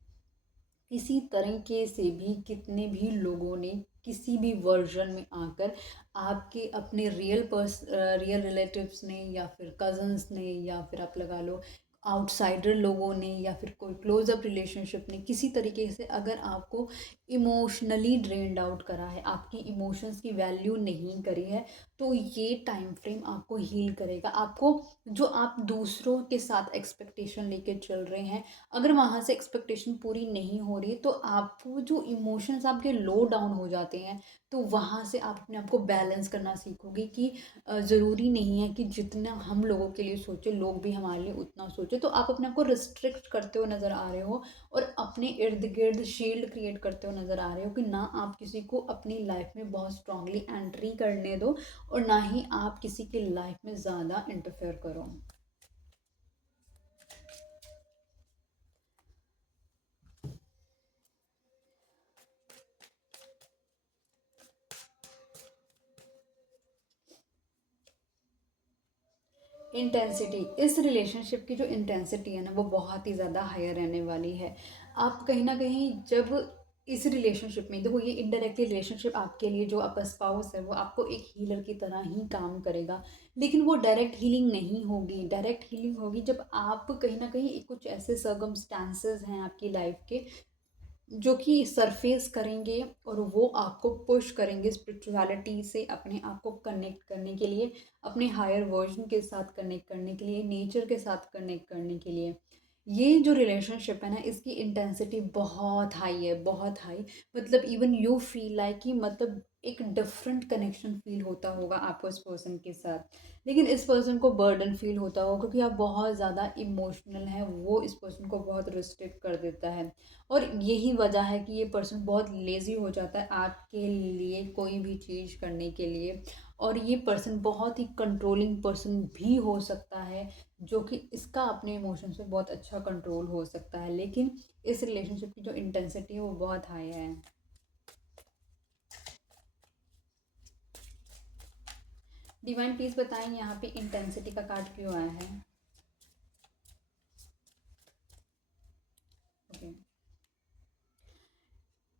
इसी तरीके से भी कितने भी लोगों ने किसी भी वर्जन में आकर आपके अपने रियल रिलेटिव्स ने, या फिर कज़न्स ने, या फिर आप लगा लो आउटसाइडर लोगों ने, या फिर कोई क्लोज अप रिलेशनशिप ने, किसी तरीके से अगर आपको इमोशनली ड्रेन्ड आउट करा है, आपकी इमोशंस की वैल्यू नहीं करी है, तो ये टाइम फ्रेम आपको हील करेगा। आपको जो आप दूसरों के साथ एक्सपेक्टेशन लेके चल रहे हैं, अगर वहाँ से एक्सपेक्टेशन पूरी नहीं हो रही, तो आपको जो इमोशंस आपके लो डाउन हो जाते हैं, तो वहाँ से आप अपने आप को बैलेंस करना सीखोगे कि ज़रूरी नहीं है कि जितना हम लोगों के लिए सोचे लोग भी हमारे लिए उतना सोचे। तो आप अपने आप को रिस्ट्रिक्ट करते हुए नज़र आ रहे हो, और अपने इर्द गिर्द शील्ड क्रिएट करते हुए नज़र आ रहे हो कि ना आप किसी को अपनी लाइफ में बहुत स्ट्रांगली एंट्री करने दो, और ना ही आप किसी की लाइफ में ज़्यादा इंटरफेयर करो। इंटेंसिटी, इस रिलेशनशिप की जो इंटेंसिटी है ना, वो बहुत ही ज़्यादा हायर रहने वाली है। आप कहीं ना कहीं जब इस रिलेशनशिप में देखो, ये इनडायरेक्टली रिलेशनशिप आपके लिए, जो आपका स्पाउस है वो आपको एक हीलर की तरह ही काम करेगा। लेकिन वो डायरेक्ट हीलिंग नहीं होगी। डायरेक्ट हीलिंग होगी जब आप कहीं ना कहीं कुछ ऐसे सर्कमस्टांसेस हैं आपकी लाइफ के जो कि सरफेस करेंगे, और वो आपको पुश करेंगे स्पिरिचुअलिटी से अपने आप को कनेक्ट करने के लिए, अपने हायर वर्जन के साथ कनेक्ट करने के लिए, नेचर के साथ कनेक्ट करने के लिए। ये जो रिलेशनशिप है ना, इसकी इंटेंसिटी बहुत हाई है, बहुत हाई। मतलब इवन यू फील लाइक कि मतलब एक डिफरेंट कनेक्शन फील होता होगा आपको इस पर्सन के साथ। लेकिन इस पर्सन को बर्डन फील होता होगा क्योंकि आप बहुत ज़्यादा इमोशनल हैं, वो इस पर्सन को बहुत रिस्ट्रिक्ट कर देता है। और यही वजह है कि ये पर्सन बहुत लेज़ी हो जाता है आपके लिए कोई भी चीज़ करने के लिए। और ये पर्सन बहुत ही कंट्रोलिंग पर्सन भी हो सकता है, जो कि इसका अपने इमोशंस पे बहुत अच्छा कंट्रोल हो सकता है। लेकिन इस रिलेशनशिप की जो इंटेंसिटी है वो बहुत हाई है। डिवाइन प्लीज बताएं यहाँ पे इंटेंसिटी का कार्ड क्यों आया है। ओके,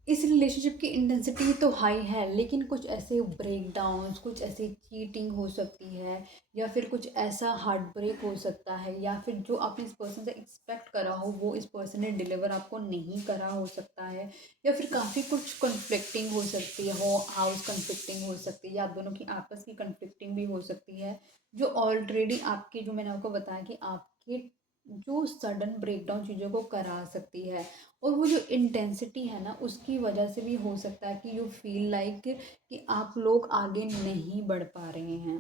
इस रिलेशनशिप की इंटेंसिटी तो हाई है, लेकिन कुछ ऐसे ब्रेक डाउन्स, कुछ ऐसी चीटिंग हो सकती है, या फिर कुछ ऐसा हार्ट ब्रेक हो सकता है, या फिर जो आपने इस पर्सन से एक्सपेक्ट करा हो वो इस पर्सन ने डिलीवर आपको नहीं करा हो सकता है। या फिर काफ़ी कुछ कन्फ्लिक्टिंग हो सकती है, हो हाउस कन्फ्लिक्टिंग हो सकती है, या आप दोनों की आपस की कन्फ्लिक्टिंग भी हो सकती है, जो ऑलरेडी आपकी, जो मैंने आपको बताया कि आपके जो सडन ब्रेकडाउन चीज़ों को करा सकती है। और वो जो इंटेंसिटी है ना, उसकी वजह से भी हो सकता है कि यू फील लाइक कि आप लोग आगे नहीं बढ़ पा रहे हैं।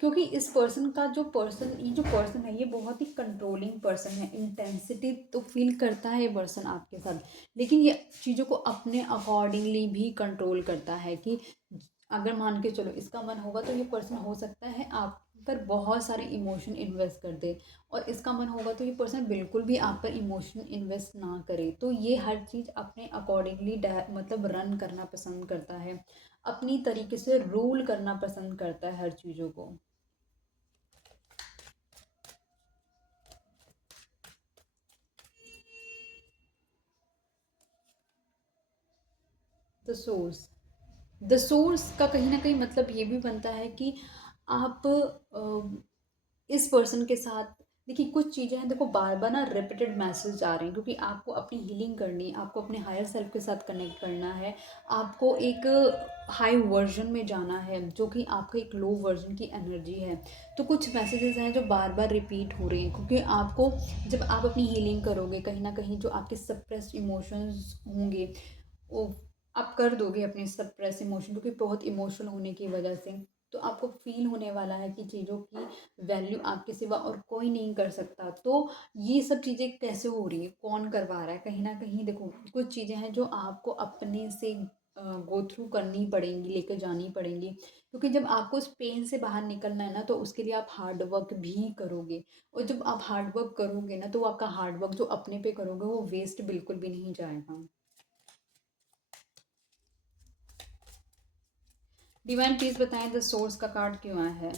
क्योंकि इस पर्सन का जो पर्सन, ये जो पर्सन है ये बहुत ही कंट्रोलिंग पर्सन है। इंटेंसिटी तो फील करता है ये पर्सन आपके साथ, लेकिन ये चीज़ों को अपने अकॉर्डिंगली भी कंट्रोल करता है कि अगर मान के चलो इसका मन होगा तो ये पर्सन हो सकता है आप पर बहुत सारे इमोशन इन्वेस्ट कर दे, और इसका मन होगा तो ये पर्सन बिल्कुल भी आप पर इमोशन इन्वेस्ट ना करे। तो ये हर चीज़ अपने अकॉर्डिंगली मतलब रन करना पसंद करता है, अपनी तरीके से रूल करना पसंद करता है हर चीज़ों को। द सोर्स, द सोर्स का कहीं ना कहीं मतलब ये भी बनता है कि आप इस पर्सन के साथ, देखिए कुछ चीज़ें हैं, देखो बार बार ना रिपीटेड मैसेज आ रहे हैं क्योंकि आपको अपनी हीलिंग करनी है, आपको अपने हायर सेल्फ के साथ कनेक्ट करना है, आपको एक हाई वर्जन में जाना है जो कि आपका एक लो वर्जन की एनर्जी है। तो कुछ मैसेजेस हैं जो बार बार रिपीट हो रहे हैं क्योंकि आपको, जब आप अपनी हीलिंग करोगे कहीं ना कहीं जो आपके सप्रेस्ड इमोशंस होंगे वो आप कर दोगे अपने सप्रेस इमोशन, क्योंकि बहुत इमोशनल होने की वजह से तो आपको फील होने वाला है कि चीज़ों की वैल्यू आपके सिवा और कोई नहीं कर सकता। तो ये सब चीज़ें कैसे हो रही है, कौन करवा रहा है, कहीं ना कहीं देखो कुछ चीज़ें हैं जो आपको अपने से गो थ्रू करनी पड़ेंगी, लेकर जानी पड़ेंगी, क्योंकि जब आपको उस पेन से बाहर निकलना है ना तो उसके लिए आप हार्ड वर्क भी करोगे। और जब आप हार्ड वर्क करोगे ना तो आपका हार्ड वर्क जो अपने पे करोगे वो वेस्ट बिल्कुल भी नहीं जाएगा। डिवाइन प्लीज बताएं द सोर्स का कार्ड क्यों आया है।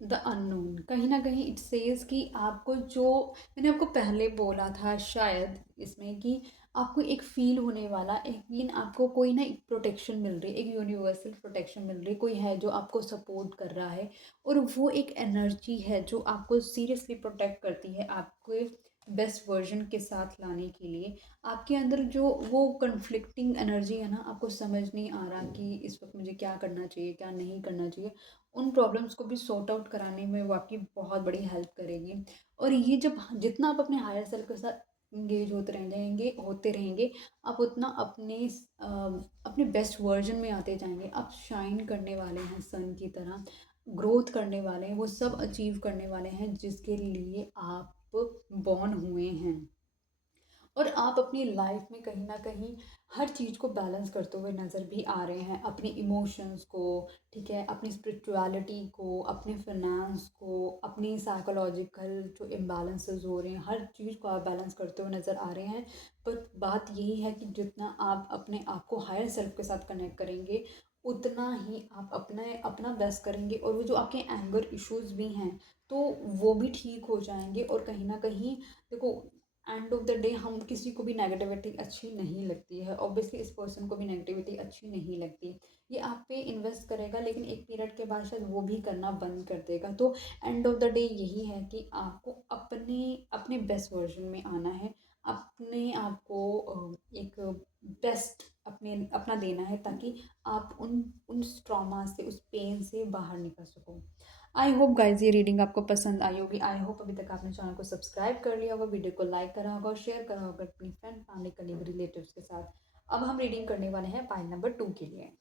द अननोन, कहीं ना कहीं इट सेज कि आपको जो मैंने आपको पहले बोला था शायद इसमें कि आपको एक फील होने वाला, एक मीन आपको कोई ना एक प्रोटेक्शन मिल रही है, एक यूनिवर्सल प्रोटेक्शन मिल रही है, कोई है जो आपको सपोर्ट कर रहा है। और वो एक एनर्जी है जो आपको सीरियसली प्रोटेक्ट करती है, आपको बेस्ट वर्जन के साथ लाने के लिए। आपके अंदर जो वो कन्फ्लिक्टिंग एनर्जी है ना, आपको समझ नहीं आ रहा कि इस वक्त मुझे क्या करना चाहिए क्या नहीं करना चाहिए, उन प्रॉब्लम्स को भी सॉर्ट आउट कराने में वो आपकी बहुत बड़ी हेल्प करेगी। और ये जब जितना आप अपने हायर सेल्फ के साथ इंगेज होते रहेंगे आप उतना अपने बेस्ट वर्जन में आते जाएंगे। आप शाइन करने वाले हैं सन की तरह, ग्रोथ करने वाले हैं, वो सब अचीव करने वाले हैं जिसके लिए आप बॉर्न हुए हैं। और आप अपनी लाइफ में कहीं ना कहीं हर चीज़ को बैलेंस करते हुए नज़र भी आ रहे हैं, अपने इमोशंस को, ठीक है, अपनी स्पिरिचुअलिटी को, अपने फिनेंस को, अपनी साइकोलॉजिकल जो इम्बैलेंसेस हो रहे हैं हर चीज़ को आप बैलेंस करते हुए नज़र आ रहे हैं। पर बात यही है कि जितना आप अपने आप को हायर सेल्फ के साथ कनेक्ट करेंगे उतना ही आप अपना बेस्ट करेंगे, और वो जो आपके एंगर इश्यूज भी हैं तो वो भी ठीक हो जाएंगे। और कहीं ना कहीं देखो, एंड ऑफ द डे हम किसी को भी नेगेटिविटी अच्छी नहीं लगती है, ऑब्वियसली इस पर्सन को भी नेगेटिविटी अच्छी नहीं लगती। ये आप पे इन्वेस्ट करेगा लेकिन एक पीरियड के बाद शायद वो भी करना बंद कर देगा। तो एंड ऑफ द डे यही है कि आपको अपने अपने बेस्ट वर्जन में आना है, अपने आप को एक बेस्ट अपना देना है, ताकि आप उन ट्रॉमा से, उस पेन से बाहर निकल सको। आई होप गाइज ये रीडिंग आपको पसंद आई होगी। आई होप अभी तक आपने चैनल को सब्सक्राइब कर लिया होगा, वीडियो को लाइक करा होगा और शेयर करा होगा अपनी फ्रेंड, फैमिली, कलीग, रिलेटिव्स के साथ। अब हम रीडिंग करने वाले हैं पाइल नंबर 2 के लिए।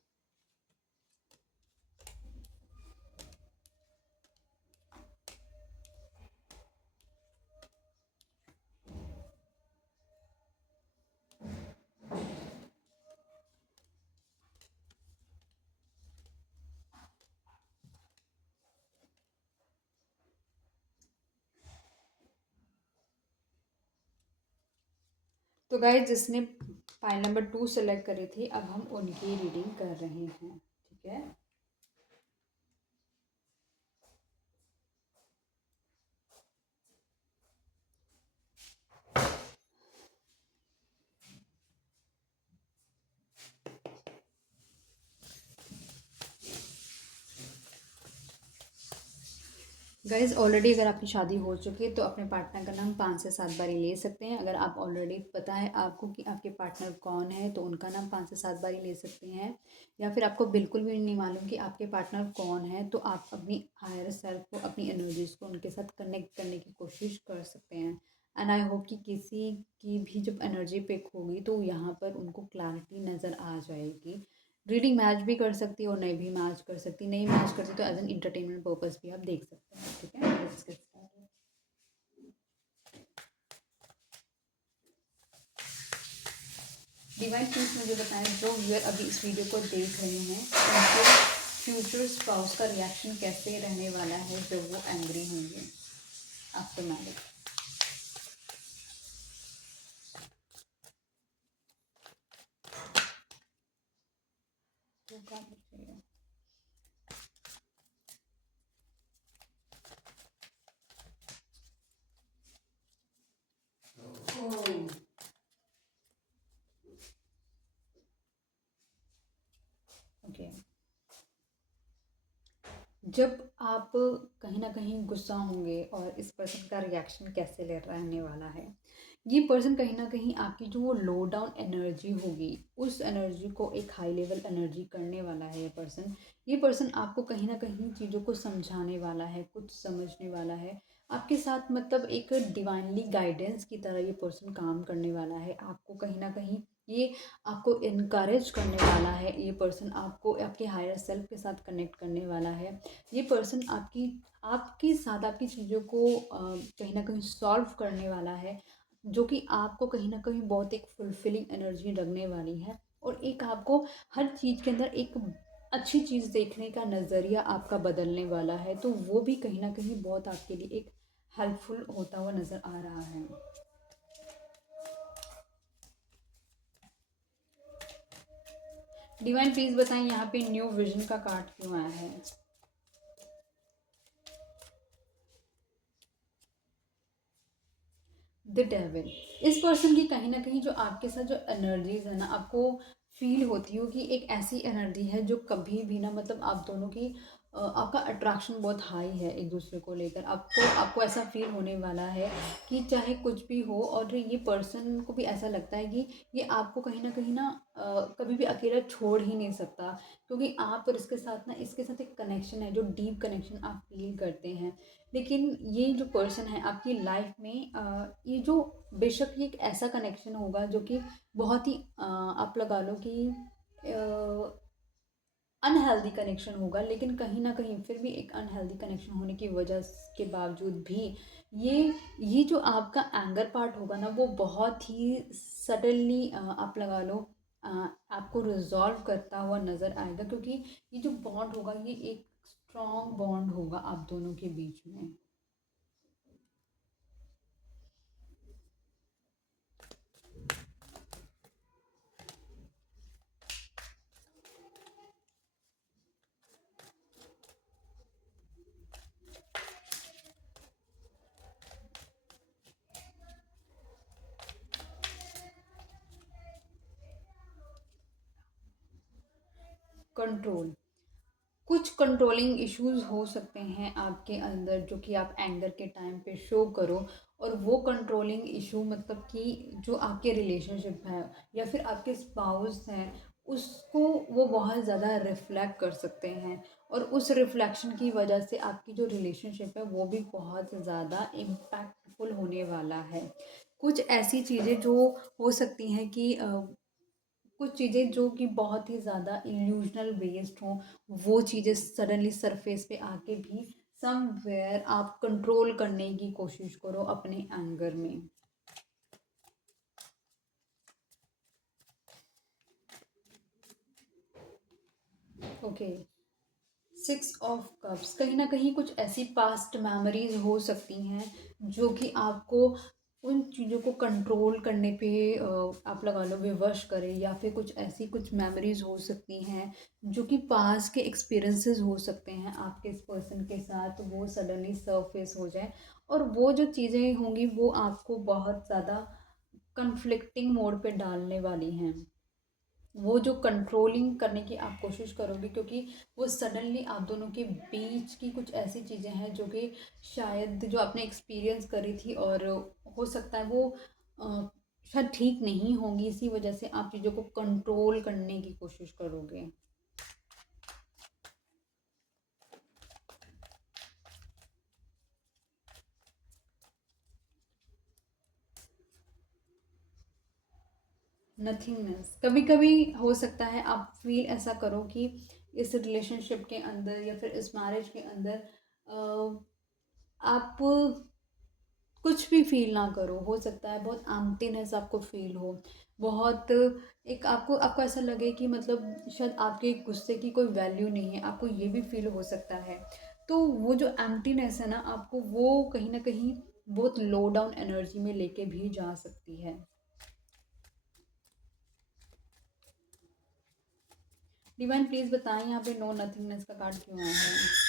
तो गाइज जिसने पाइल नंबर 2 सेलेक्ट करी थी, अब हम उनकी रीडिंग कर रहे हैं, ठीक है। गाइज ऑलरेडी अगर आपकी शादी हो चुकी है तो अपने पार्टनर का नाम 5 से 7 बारी ले सकते हैं। अगर आप ऑलरेडी पता है आपको कि आपके पार्टनर कौन है तो उनका नाम 5 से 7 बारी ले सकते हैं। या फिर आपको बिल्कुल भी नहीं मालूम कि आपके पार्टनर कौन है तो आप अपनी हायर सेल्फ को, अपनी एनर्जीज को उनके साथ कनेक्ट करने की कोशिश कर सकते हैं। एंड आई होप कि किसी की भी जब एनर्जी पिक होगी तो यहाँ पर उनको क्लैरिटी नज़र आ जाएगी। रीडिंग मैच भी कर सकती है और नहीं भी मैच कर सकती, नहीं मैच करती तो एज एन इंटरटेनमेंट पर्पस भी आप देख सकते हैं, ठीक है। Let's get started. Divine please मुझे बताएं, जो व्यूअर अभी इस वीडियो को देख रहे हैं उनके फ्यूचर स्पाउस का रिएक्शन कैसे रहने वाला है जब वो एंग्री होंगे आफ्टर मैरिज। तो क्या चाहिए? ओके, जब आप कहीं ना कहीं गुस्सा होंगे और इस पर्सन का रिएक्शन कैसे ले रहने वाला है, ये पर्सन कहीं ना कहीं आपकी जो वो लो डाउन एनर्जी होगी उस एनर्जी को एक हाई लेवल एनर्जी करने वाला है। ये पर्सन आपको कहीं ना कहीं चीज़ों को समझाने वाला है, कुछ समझने वाला है आपके साथ, मतलब एक डिवाइनली गाइडेंस की तरह ये पर्सन काम करने वाला है। आपको कहीं ना कहीं ये आपको इनकरेज करने वाला है। ये पर्सन आपको आपके हायर सेल्फ के साथ कनेक्ट करने वाला है। ये पर्सन आपके साथ आपकी चीज़ों को कहीं ना कहीं सॉल्व करने वाला है, जो कि आपको कहीं ना कहीं बहुत एक फुलफिलिंग एनर्जी लगने वाली है। और एक आपको हर चीज़ के अंदर एक अच्छी चीज़ देखने का नज़रिया आपका बदलने वाला है, तो वो भी कहीं ना कहीं बहुत आपके लिए एक हेल्पफुल होता हुआ नज़र आ रहा है। डिवाइन प्लीज बताएं यहाँ पे न्यू विजन का कार्ड क्यों आया है। द डेविल, इस पर्सन की कहीं ना कहीं जो आपके साथ जो एनर्जीज है ना, आपको फील होती हो कि एक ऐसी एनर्जी है जो कभी भी ना, मतलब आप दोनों की आपका अट्रैक्शन बहुत हाई है एक दूसरे को लेकर। आपको आपको ऐसा फील होने वाला है कि चाहे कुछ भी हो, और ये पर्सन को भी ऐसा लगता है कि ये आपको कहीं ना कभी भी अकेला छोड़ ही नहीं सकता, क्योंकि आप और इसके साथ ना, इसके साथ एक कनेक्शन है जो डीप कनेक्शन आप फील करते हैं। लेकिन ये जो पर्सन है आपकी लाइफ में ये जो, बेशक ये एक ऐसा कनेक्शन होगा जो कि बहुत ही आप लगा लो कि अनहेल्दी कनेक्शन होगा, लेकिन कहीं ना कहीं फिर भी एक अनहेल्दी कनेक्शन होने की वजह के बावजूद भी ये ये जो आपका एंगर पार्ट होगा ना, वो बहुत ही सडनली आप लगा लो आपको रिजॉल्व करता हुआ नज़र आएगा, क्योंकि ये जो बॉन्ड होगा ये एक स्ट्रॉन्ग बॉन्ड होगा आप दोनों के बीच में। कंट्रोल। कुछ कंट्रोलिंग इश्यूज हो सकते हैं आपके अंदर जो कि आप एंगर के टाइम पे शो करो, और वो कंट्रोलिंग इशू मतलब कि जो आपके रिलेशनशिप है या फिर आपके स्पाउस हैं, उसको वो बहुत ज़्यादा रिफ्लेक्ट कर सकते हैं, और उस रिफ्लेक्शन की वजह से आपकी जो रिलेशनशिप है वो भी बहुत ज़्यादा इम्पैक्टफुल होने वाला है। कुछ ऐसी चीज़ें जो हो सकती हैं कि कुछ चीज़ें जो कि बहुत ही ज़्यादा इल्यूजनल बेस्ड हों, वो चीज़ें सडनली सरफेस पे आके भी समवेयर आप कंट्रोल करने की कोशिश करो अपने एंगर में। ओके, सिक्स ऑफ कप्स, कहीं ना कहीं कुछ ऐसी पास्ट मेमोरीज हो सकती हैं जो कि आपको उन चीज़ों को कंट्रोल करने पे आप लगा लो विवश करें, या फिर कुछ ऐसी कुछ मेमोरीज हो सकती हैं जो कि पास्ट के एक्सपीरियंसेस हो सकते हैं आपके इस पर्सन के साथ, वो सडनली सरफेस हो जाए, और वो जो चीज़ें होंगी वो आपको बहुत ज़्यादा कन्फ्लिक्टिंग मोड पे डालने वाली हैं। वो जो कंट्रोलिंग करने की आप कोशिश करोगे, क्योंकि वो सडनली आप दोनों के बीच की कुछ ऐसी चीज़ें हैं जो कि शायद जो आपने एक्सपीरियंस करी थी, और हो सकता है वो अ, शायद ठीक नहीं होंगी, इसी वजह से आप चीज़ों को कंट्रोल करने की कोशिश करोगे। नथिंगनेस, कभी कभी हो सकता है आप फील ऐसा करो कि इस रिलेशनशिप के अंदर या फिर इस मैरिज के अंदर आप कुछ भी फील ना करो, हो सकता है बहुत एम्प्टीनेस आपको फील हो, बहुत एक आपको आपको ऐसा लगे कि मतलब शायद आपके गुस्से की कोई वैल्यू नहीं है, आपको ये भी फील हो सकता है। तो वो जो एम्प्टीनेस है ना, आपको वो कहीं ना कहीं बहुत लो डाउन एनर्जी में लेके भी जा सकती है। डिवाइन प्लीज बताएं यहाँ पे नो नथिंगनेस का कार्ड क्यों आया है।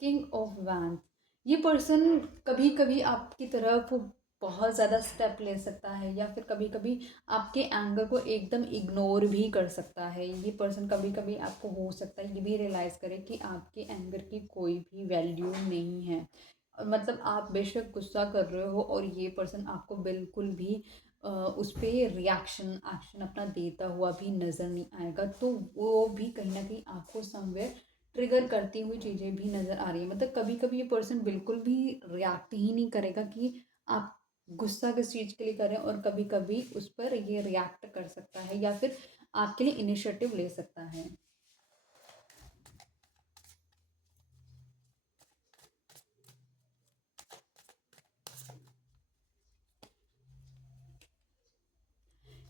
किंग ऑफ वैन, ये पर्सन कभी कभी आपकी तरफ बहुत ज़्यादा स्टेप ले सकता है, या फिर कभी कभी आपके एंगर को एकदम इग्नोर भी कर सकता है। ये पर्सन कभी कभी आपको हो सकता है ये भी रियलाइज़ करे कि आपके एंगर की कोई भी वैल्यू नहीं है, मतलब आप बेशक गुस्सा कर रहे हो और ये पर्सन आपको बिल्कुल भी उस पर रिएक्शन एक्शन अपना देता हुआ भी नज़र नहीं आएगा, तो वो भी कहीं ना कहीं आपको समवेयर ट्रिगर करती हुई चीज़ें भी नज़र आ रही है। मतलब कभी कभी ये पर्सन बिल्कुल भी रिएक्ट ही नहीं करेगा कि आप गुस्सा किस चीज़ के लिए करें, और कभी कभी उस पर ये रिएक्ट कर सकता है या फिर आपके लिए इनिशिएटिव ले सकता है।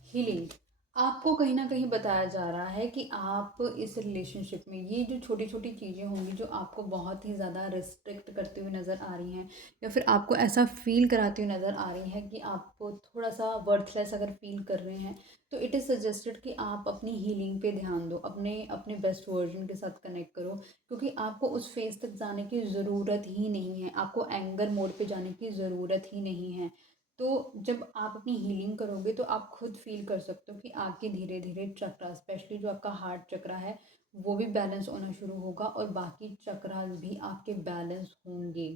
हीलिंग, आपको कहीं ना कहीं बताया जा रहा है कि आप इस रिलेशनशिप में ये जो छोटी छोटी चीज़ें होंगी जो आपको बहुत ही ज़्यादा रिस्ट्रिक्ट करती हुई नज़र आ रही हैं, या फिर आपको ऐसा फील कराती हुई नज़र आ रही है कि आपको थोड़ा सा वर्थलेस अगर फील कर रहे हैं, तो इट इज़ सजेस्टेड कि आप अपनी हीलिंग पे ध्यान दो, अपने अपने बेस्ट वर्जन के साथ कनेक्ट करो, क्योंकि आपको उस फेज तक जाने की ज़रूरत ही नहीं है, आपको एंगर मोड पे जाने की ज़रूरत ही नहीं है। तो जब आप अपनी हीलिंग करोगे तो आप खुद फील कर सकते हो कि आपके धीरे धीरे चक्रा, स्पेशली जो आपका हार्ट चक्रा है, वो भी बैलेंस होना शुरू होगा, और बाकी चक्रास भी आपके बैलेंस होंगे।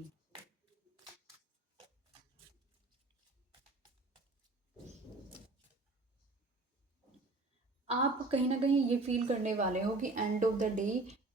आप कहीं ना कहीं ये फील करने वाले हो कि एंड ऑफ द डे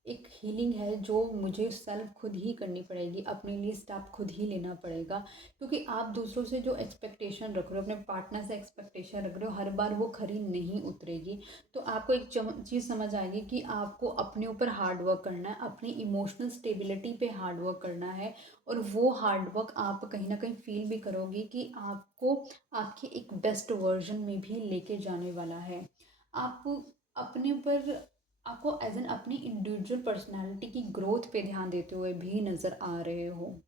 एक हीलिंग है जो मुझे सेल्फ खुद ही करनी पड़ेगी, अपने लिए स्टेप खुद ही लेना पड़ेगा, क्योंकि आप दूसरों से जो एक्सपेक्टेशन रख रहे हो, अपने पार्टनर से एक्सपेक्टेशन रख रहे हो, हर बार वो खरी नहीं उतरेगी। तो आपको एक चीज़ समझ आएगी कि आपको अपने ऊपर हार्ड वर्क करना है, अपनी इमोशनल स्टेबिलिटी पे हार्ड वर्क करना है, और वो हार्ड वर्क आप कहीं ना कहीं फील भी करोगे कि आपको आपकी एक बेस्ट वर्जन में भी लेके जाने वाला है। आप अपने ऊपर, आपको एज एन अपनी इंडिविजुअल पर्सनालिटी की ग्रोथ पे ध्यान देते हुए भी नज़र आ रहे हो।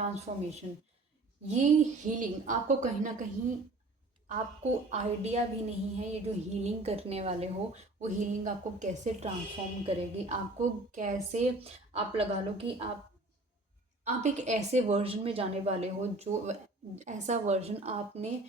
ट्रांसफॉर्मेशन, ये हीलिंग आपको कहीं ना कहीं, आपको आइडिया भी नहीं है ये जो हीलिंग करने वाले हो वो हीलिंग आपको कैसे ट्रांसफॉर्म करेगी, आपको कैसे, आप लगा लो कि आप एक ऐसे वर्जन में जाने वाले हो जो ऐसा वर्जन आपने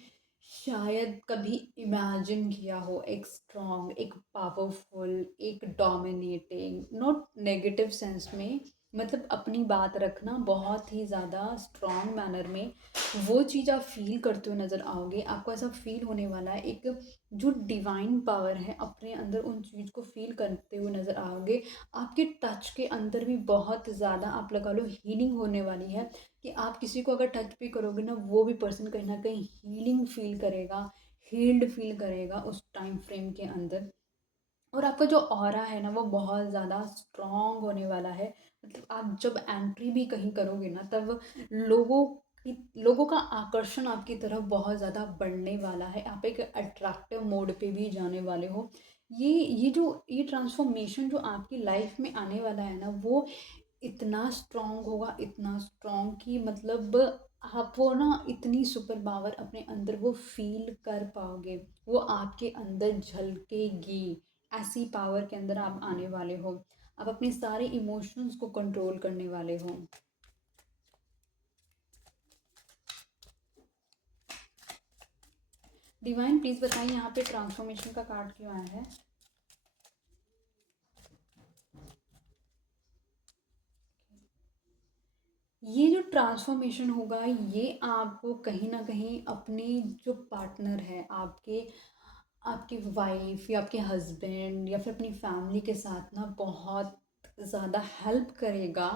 शायद कभी इमेजिन किया हो, एक स्ट्रॉन्ग, एक पावरफुल, एक डोमिनेटिंग, नॉट नेगेटिव सेंस में, मतलब अपनी बात रखना बहुत ही ज़्यादा स्ट्रॉन्ग मैनर में, वो चीज़ आप फील करते हुए नज़र आओगे। आपको ऐसा फील होने वाला है, एक जो डिवाइन पावर है अपने अंदर, उन चीज़ को फील करते हुए नज़र आओगे। आपके टच के अंदर भी बहुत ज़्यादा आप लगा लो हीलिंग होने वाली है, कि आप किसी को अगर टच भी करोगे ना, वो भी पर्सन कहीं ना कहीं हीलिंग फील करेगा, हील्ड फील करेगा उस टाइम फ्रेम के अंदर। और आपका जो ऑरा है ना वो बहुत ज़्यादा स्ट्रॉन्ग होने वाला है। मतलब आप जब एंट्री भी कहीं करोगे ना, तब लोगों लोगों का आकर्षण आपकी तरफ बहुत ज़्यादा बढ़ने वाला है, आप एक अट्रैक्टिव मोड पे भी जाने वाले हो। ये ट्रांसफॉर्मेशन जो आपकी लाइफ में आने वाला है ना, वो इतना स्ट्रॉन्ग होगा, इतना स्ट्रॉन्ग कि मतलब आप वो ना इतनी सुपर पावर अपने अंदर वो फील कर पाओगे, वो आपके अंदर झलकेगी। ऐसी पावर के अंदर आप आने वाले हो, आप अपने सारे इमोशंस को कंट्रोल करने वाले हो। डिवाइन प्लीज़ बताइए यहाँ पे ट्रांसफॉर्मेशन का कार्ड क्यों आया है। ये जो ट्रांसफॉर्मेशन होगा, ये आपको कहीं ना कहीं अपने जो पार्टनर है, आपके आपकी वाइफ या आपके हस्बैंड या फिर अपनी फैमिली के साथ ना बहुत ज़्यादा हेल्प करेगा,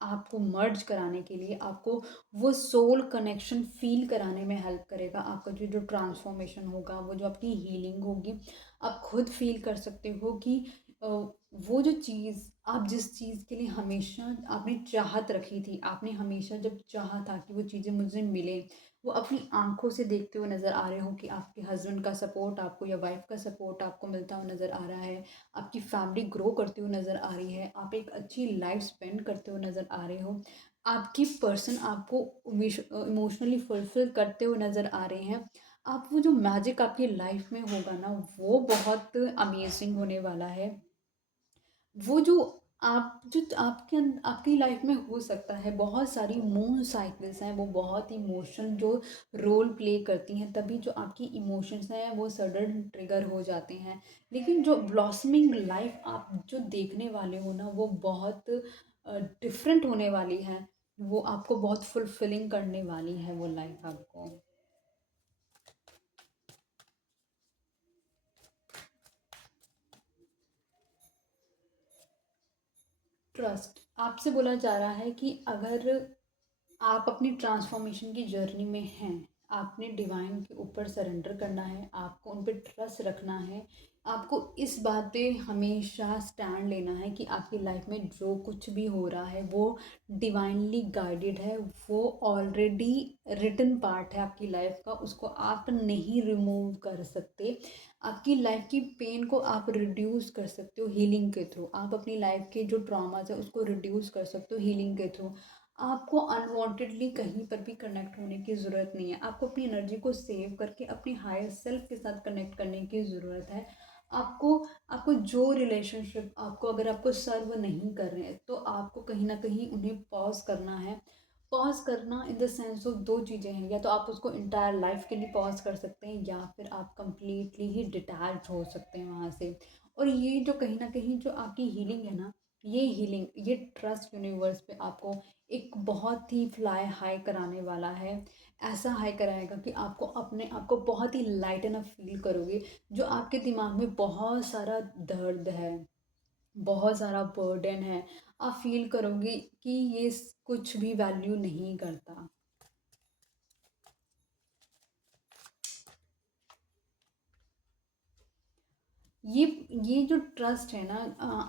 आपको मर्ज कराने के लिए, आपको वो सोल कनेक्शन फील कराने में हेल्प करेगा। आपका जो जो ट्रांसफॉर्मेशन होगा, वो जो आपकी हीलिंग होगी, आप खुद फील कर सकते हो कि वो जो चीज़, आप जिस चीज़ के लिए हमेशा आपने चाहत रखी थी, आपने हमेशा जब चाहा था कि वो चीज़ें मुझे मिले, वो अपनी आंखों से देखते हुए नज़र आ रहे हो कि आपके हस्बैंड का सपोर्ट आपको या वाइफ का सपोर्ट आपको मिलता हुआ नज़र आ रहा है, आपकी फैमिली ग्रो करती हुई नज़र आ रही है, आप एक अच्छी लाइफ स्पेंड करते हुए नज़र आ रहे हो, आपकी पर्सन आपको इमोशनली फुलफिल करते हुए नज़र आ रहे हैं। आप वो जो मैजिक आपकी लाइफ में होगा ना, वो बहुत अमेजिंग होने वाला है। वो जो आप जो आपकी लाइफ में हो सकता है, बहुत सारी मून साइकिल्स हैं, वो बहुत इमोशन जो रोल प्ले करती हैं, तभी जो आपकी इमोशंस हैं वो सडन ट्रिगर हो जाते हैं। लेकिन जो ब्लॉसमिंग लाइफ आप जो देखने वाले हो ना, वो बहुत डिफरेंट होने वाली है, वो आपको बहुत फुलफिलिंग करने वाली है वो लाइफ आपको। ट्रस्ट आपसे बोला जा रहा है कि अगर आप अपनी ट्रांसफॉर्मेशन की जर्नी में हैं, आपने डिवाइन के ऊपर सरेंडर करना है, आपको उन पे ट्रस्ट रखना है, आपको इस बात पे हमेशा स्टैंड लेना है कि आपकी लाइफ में जो कुछ भी हो रहा है वो डिवाइनली गाइडेड है, वो ऑलरेडी रिटन पार्ट है आपकी लाइफ का, उसको आप नहीं रिमूव कर सकते। आपकी लाइफ की पेन को आप रिड्यूस कर सकते हो हीलिंग के थ्रू, आप अपनी लाइफ के जो ट्रॉमास है उसको रिड्यूस कर सकते हो हीलिंग के थ्रू। आपको अनवांटेडली कहीं पर भी कनेक्ट होने की ज़रूरत नहीं है, आपको अपनी एनर्जी को सेव करके अपने हायर सेल्फ के साथ कनेक्ट करने की ज़रूरत है। आपको आपको जो रिलेशनशिप आपको, अगर आपको सर्व नहीं कर रहे हैं, तो आपको कहीं ना कहीं उन्हें पॉज करना है। पॉज करना इन द सेंस ऑफ दो चीज़ें हैं, या तो आप उसको इंटायर लाइफ के लिए पॉज कर सकते हैं, या फिर आप कंप्लीटली ही डिटैच हो सकते हैं वहाँ से। और ये जो कहीं ना कहीं जो आपकी हीलिंग है ना, ये हीलिंग, ये ट्रस्ट यूनिवर्स पे आपको एक बहुत ही फ्लाई हाई कराने वाला है। ऐसा हाई कराएगा कि आपको अपने आप को बहुत ही लाइट एनफ फील करोगे। जो आपके दिमाग में बहुत सारा दर्द है, बहुत सारा बर्डन है, आप फील करोगे कि ये कुछ भी वैल्यू नहीं करता। ये ये जो ट्रस्ट है ना,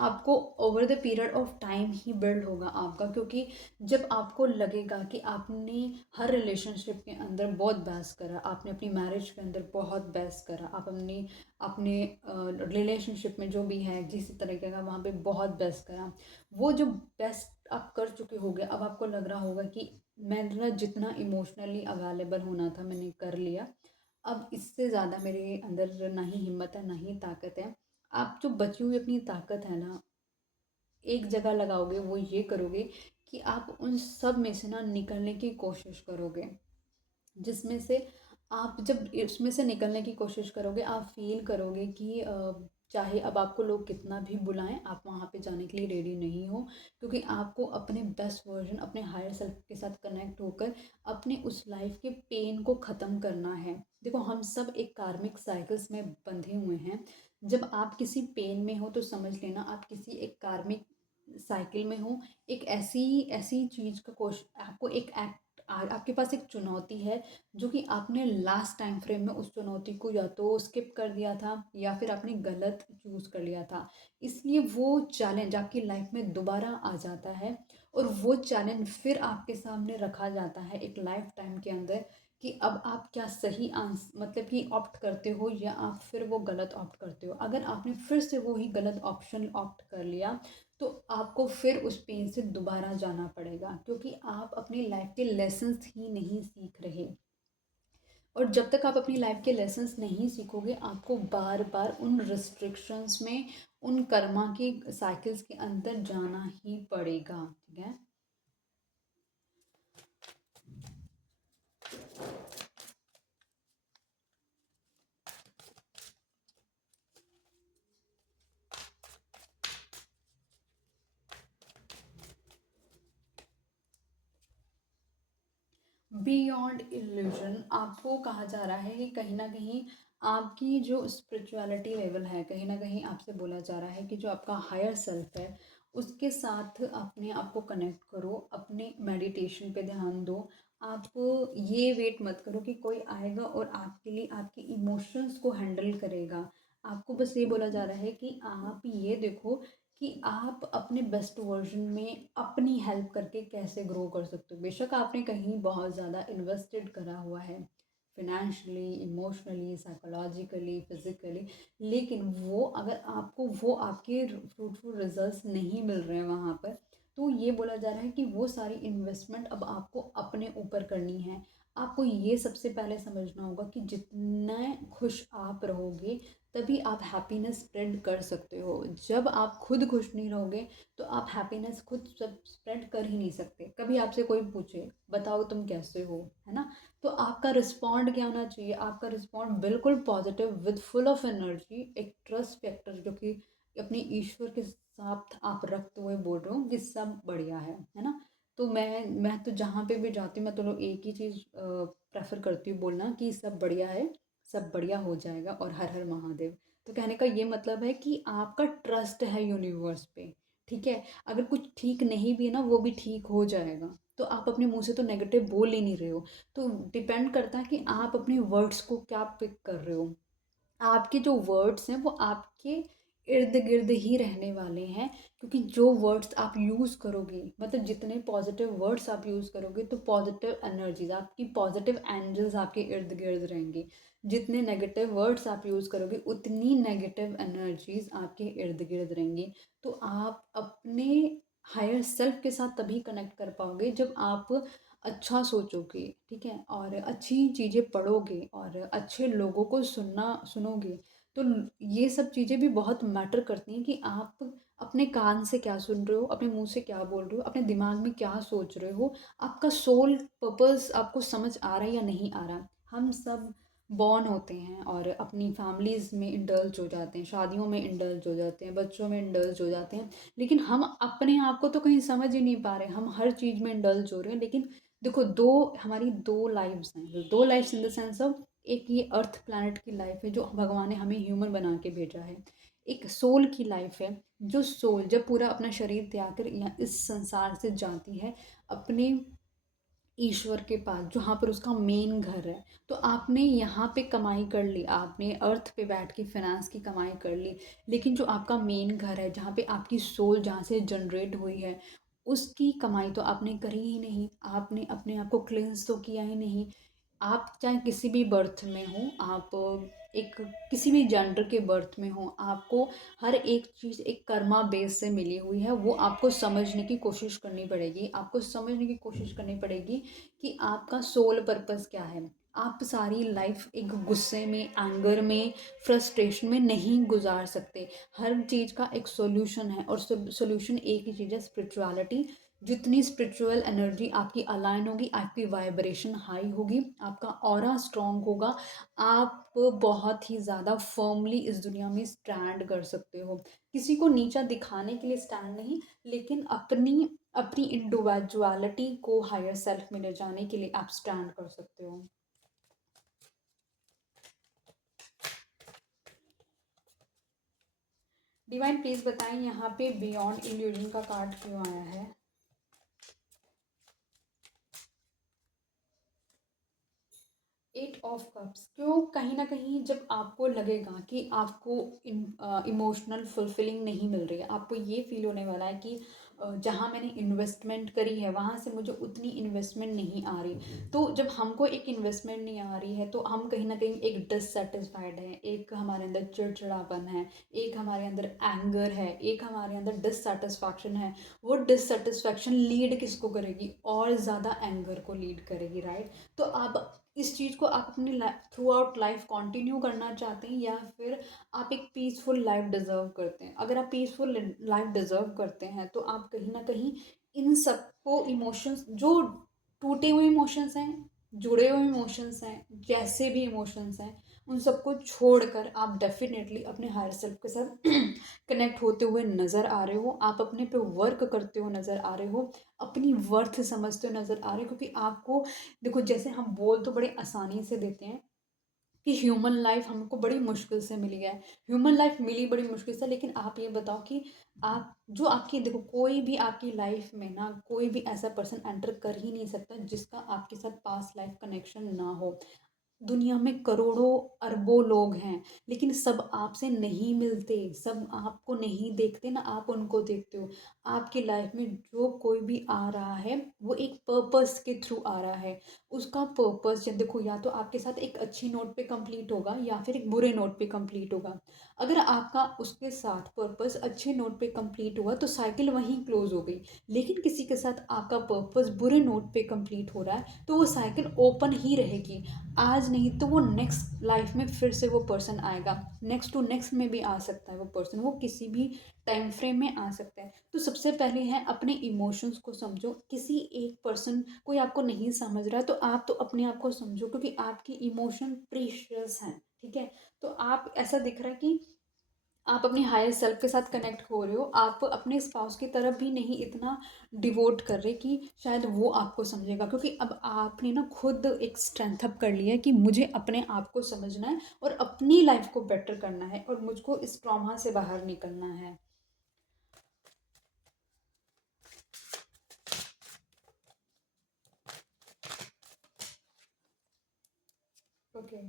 आपको over the period of time he build होगा आपका, क्योंकि जब आपको लगेगा कि आपने हर रिलेशनशिप के अंदर बहुत बेस्ट करा, आपने अपनी मैरिज के अंदर बहुत बेस्ट करा, आप अपने अपने रिलेशनशिप में जो भी है जिस तरीके का वहाँ पे बहुत बेस्ट करा, वो जो बेस्ट आप कर चुके होगे, अब आपको लग रहा होगा कि मेरा जितना इमोशनली अवेलेबल होना था मैंने कर लिया। अब इससे ज़्यादा मेरे अंदर ना ही हिम्मत है ना ही ताकत है। आप जो बची हुई अपनी ताकत है ना, एक जगह लगाओगे, वो ये करोगे कि आप उन सब में से ना निकलने की कोशिश करोगे। जिसमें से आप जब इसमें से निकलने की कोशिश करोगे, आप फ़ील करोगे कि चाहे अब आपको लोग कितना भी बुलाएं, आप वहाँ पे जाने के लिए रेडी नहीं हो, क्योंकि आपको अपने बेस्ट वर्जन, अपने हायर सेल्फ के साथ कनेक्ट होकर अपने उस लाइफ के पेन को ख़त्म करना है। देखो, हम सब एक कार्मिक साइकिल्स में बंधे हुए हैं। जब आप किसी पेन में हो तो समझ लेना आप किसी एक कार्मिक साइकिल में हो। एक ऐसी ऐसी चीज़ का कोश आपको एक एक्ट आपके पास एक चुनौती है, जो कि आपने लास्ट टाइम फ्रेम में उस चुनौती को या तो स्किप कर दिया था या फिर आपने गलत चूज़ कर लिया था। इसलिए वो चैलेंज आपकी लाइफ में दोबारा आ जाता है, और वो चैलेंज फिर आपके सामने रखा जाता है एक लाइफ टाइम के अंदर, कि अब आप क्या सही आंस मतलब कि ऑप्ट करते हो या आप फिर वो गलत ऑप्ट करते हो। अगर आपने फिर से वो ही गलत ऑप्शन ऑप्ट कर लिया, तो आपको फिर उस पेन से दोबारा जाना पड़ेगा, क्योंकि आप अपनी लाइफ के लेसन्स ही नहीं सीख रहे। और जब तक आप अपनी लाइफ के लेसन्स नहीं सीखोगे, आपको बार बार उन रिस्ट्रिक्शंस में, उन कर्मा के साइकिल्स के अंदर जाना ही पड़ेगा। ठीक है। बियॉन्ड इल्यूजन आपको कहा जा रहा है कि कहीं ना कहीं आपकी जो स्पिरिचुअलिटी लेवल है, कहीं ना कहीं आपसे बोला जा रहा है कि जो आपका हायर सेल्फ है, उसके साथ अपने आप को कनेक्ट करो, अपने मेडिटेशन पे ध्यान दो। आप ये वेट मत करो कि कोई आएगा और आपके लिए आपके इमोशंस को हैंडल करेगा। आपको बस ये बोला जा रहा है कि आप ये देखो कि आप अपने बेस्ट वर्जन में अपनी हेल्प करके कैसे ग्रो कर सकते हो। बेशक आपने कहीं बहुत ज़्यादा इन्वेस्टेड करा हुआ है, फिनेंशियली, इमोशनली, साइकोलॉजिकली, फिजिकली, लेकिन वो अगर आपको वो आपके फ्रूटफुल रिजल्ट्स नहीं मिल रहे हैं वहाँ पर, तो ये बोला जा रहा है कि वो सारी इन्वेस्टमेंट अब आपको अपने ऊपर करनी है। आपको ये सबसे पहले समझना होगा कि जितना खुश आप रहोगे, तभी आप हैप्पीनेस स्प्रेड कर सकते हो। जब आप खुद खुश नहीं रहोगे, तो आप हैप्पीनेस खुद सब स्प्रेड कर ही नहीं सकते। कभी आपसे कोई पूछे बताओ तुम कैसे हो, है ना, तो आपका रिस्पॉन्ड क्या होना चाहिए? आपका रिस्पॉन्ड बिल्कुल positive with full of energy, एक ट्रस्ट फैक्टर जो कि अपने ईश्वर के साथ आप रखते हुए बोल रहे हो कि सब बढ़िया है ना। तो मैं तो जहाँ पे भी जाती हूँ, मैं तो लोग एक ही चीज़ प्रेफर करती हूँ बोलना कि सब बढ़िया है, सब बढ़िया हो जाएगा और हर हर महादेव। तो कहने का ये मतलब है कि आपका ट्रस्ट है यूनिवर्स पे। ठीक है। अगर कुछ ठीक नहीं भी है ना, वो भी ठीक हो जाएगा। तो आप अपने मुंह से तो नेगेटिव बोल ही नहीं रहे हो। तो डिपेंड करता है कि आप अपने वर्ड्स को क्या पिक कर रहे हो। आपके जो वर्ड्स हैं वो आपके इर्द गिर्द ही रहने वाले हैं, क्योंकि जो वर्ड्स आप यूज़ करोगे, मतलब जितने पॉजिटिव वर्ड्स आप यूज़ करोगे, तो पॉजिटिव एनर्जीज, आपकी पॉजिटिव एंजल्स आपके इर्द गिर्द रहेंगे। जितने नेगेटिव वर्ड्स आप यूज़ करोगे, उतनी नेगेटिव एनर्जीज आपके इर्द गिर्द रहेंगी। तो आप अपने हायर सेल्फ के साथ तभी कनेक्ट कर पाओगे जब आप अच्छा सोचोगे, ठीक है, और अच्छी चीज़ें पढ़ोगे और अच्छे लोगों को सुनोगे। तो ये सब चीज़ें भी बहुत मैटर करती हैं कि आप अपने कान से क्या सुन रहे हो, अपने मुंह से क्या बोल रहे हो, अपने दिमाग में क्या सोच रहे हो, आपका सोल पर्पस आपको समझ आ रहा है या नहीं आ रहा। हम सब बॉर्न होते हैं और अपनी फैमिलीज़ में इंडल्ज हो जाते हैं, शादियों में इंडल्ज हो जाते हैं, बच्चों में इंडल्ज हो जाते हैं, लेकिन हम अपने आप को तो कहीं समझ ही नहीं पा रहे। हम हर चीज़ में इंडल्ज हो रहे हैं, लेकिन देखो, हमारी दो लाइफ्स हैं, दो lifes in the sense of, एक ये अर्थ प्लैनेट की लाइफ है जो भगवान ने हमें ह्यूमन बना के भेजा है। एक सोल की लाइफ है, जो सोल जब पूरा अपना शरीर त्याग कर यहाँ इस संसार से जाती है अपने ईश्वर के पास, जहाँ पर उसका मेन घर है। तो आपने यहाँ पे कमाई कर ली, आपने अर्थ पे बैठ के फिनेंस की कमाई कर ली, लेकिन जो आपका मेन घर है, जहाँ पे आपकी सोल जहाँ से जनरेट हुई है, उसकी कमाई तो आपने करी ही नहीं। आपने अपने आप को क्लेंस तो किया ही नहीं। आप चाहे किसी भी बर्थ में हो, आप एक किसी भी जेंडर के बर्थ में हो, आपको हर एक चीज़ एक कर्मा बेस से मिली हुई है। वो आपको समझने की कोशिश करनी पड़ेगी, आपको समझने की कोशिश करनी पड़ेगी कि आपका सोल पर्पस क्या है। आप सारी लाइफ एक गुस्से में, एंगर में, फ्रस्ट्रेशन में नहीं गुजार सकते। हर चीज़ का एक सॉल्यूशन है, और सॉल्यूशन एक ही चीज़ है, स्पिरिचुअलिटी। जितनी स्पिरिचुअल एनर्जी आपकी अलाइन होगी, आपकी वाइब्रेशन हाई होगी, आपका ऑरा स्ट्रांग होगा, आप बहुत ही ज़्यादा फर्मली इस दुनिया में स्टैंड कर सकते हो। किसी को नीचा दिखाने के लिए स्टैंड नहीं, लेकिन अपनी अपनी इंडिविजुअलिटी को हायर सेल्फ में ले जाने के लिए आप स्टैंड कर सकते हो। डिवाइन प्लीज बताएं यहाँ पे बियॉन्ड इल्यूजन का कार्ड क्यों आया है। 8 ऑफ कप्स क्यों? कहीं ना कहीं जब आपको लगेगा कि आपको इमोशनल फुलफिलिंग नहीं मिल रही है, आपको ये फील होने वाला है कि जहाँ मैंने इन्वेस्टमेंट करी है वहाँ से मुझे उतनी इन्वेस्टमेंट नहीं आ रही। तो जब हमको एक इन्वेस्टमेंट नहीं आ रही है तो हम कहीं ना कहीं एक डिससेटिस्फाइड है, एक हमारे अंदर चिड़चिड़ापन है, एक हमारे अंदर एंगर है, एक हमारे अंदर डिससेटिस्फैक्शन है। वो डिससेटिस्फैक्शन लीड किसको करेगी? और ज़्यादा एंगर को लीड करेगी, राइट? तो आप इस चीज़ को आप अपनी थ्रू आउट लाइफ कंटिन्यू करना चाहते हैं, या फिर आप एक पीसफुल लाइफ डिज़र्व करते हैं? अगर आप पीसफुल लाइफ डिज़र्व करते हैं तो आप कहीं ना कहीं इन सबको इमोशंस, जो टूटे हुए इमोशंस हैं, जुड़े हुए इमोशंस हैं, जैसे भी इमोशंस हैं, उन सबको छोड़कर आप डेफिनेटली अपने हायर सेल्फ के साथ कनेक्ट होते हुए नज़र आ रहे हो। आप अपने पे वर्क करते हुए नज़र आ रहे हो, अपनी वर्थ समझते हुए नज़र आ रहे हो। क्योंकि आपको देखो, जैसे हम बोल तो बड़े आसानी से देते हैं कि ह्यूमन लाइफ हमको बड़ी मुश्किल से मिली है, ह्यूमन लाइफ मिली बड़ी मुश्किल से, लेकिन आप ये बताओ कि आप जो आपकी देखो, कोई भी आपकी लाइफ में ना, कोई भी ऐसा पर्सन एंटर कर ही नहीं सकता जिसका आपके साथ पास्ट लाइफ कनेक्शन ना हो। दुनिया में करोड़ों अरबों लोग हैं, लेकिन सब आपसे नहीं मिलते, सब आपको नहीं देखते ना, आप उनको देखते हो। आपकी लाइफ में जो कोई भी आ रहा है वो एक पर्पस के थ्रू आ रहा है। उसका पर्पस जब देखो, या तो आपके साथ एक अच्छी नोट पे कंप्लीट होगा या फिर एक बुरे नोट पे कंप्लीट होगा। अगर आपका उसके साथ पर्पस अच्छे नोट पे कंप्लीट हुआ तो साइकिल वहीं क्लोज हो गई। लेकिन किसी के साथ आपका पर्पस बुरे नोट पे कंप्लीट हो रहा है तो वो साइकिल ओपन ही रहेगी। आज नहीं तो वो नेक्स्ट लाइफ में फिर से वो पर्सन आएगा, नेक्स्ट टू नेक्स्ट में भी आ सकता है वो पर्सन, वो किसी भी टाइम फ्रेम में आ सकता है। तो सबसे पहले है अपने इमोशंस को समझो। किसी एक पर्सन कोई आपको नहीं समझ रहा है तो आप तो अपने आप को समझो, क्योंकि आपकी इमोशन प्रीशियस हैं, ठीक है? तो आप ऐसा दिख रहा है कि आप अपनी हायर सेल्फ के साथ कनेक्ट हो रहे हो, आप अपने स्पाउस की तरफ भी नहीं इतना डिवोट कर रहे कि शायद वो आपको समझेगा। क्योंकि अब आपने ना खुद एक स्ट्रेंथ अप कर लिया है कि मुझे अपने आप को समझना है और अपनी लाइफ को बेटर करना है और मुझको इस ट्रॉमा से बाहर निकलना है। ओके।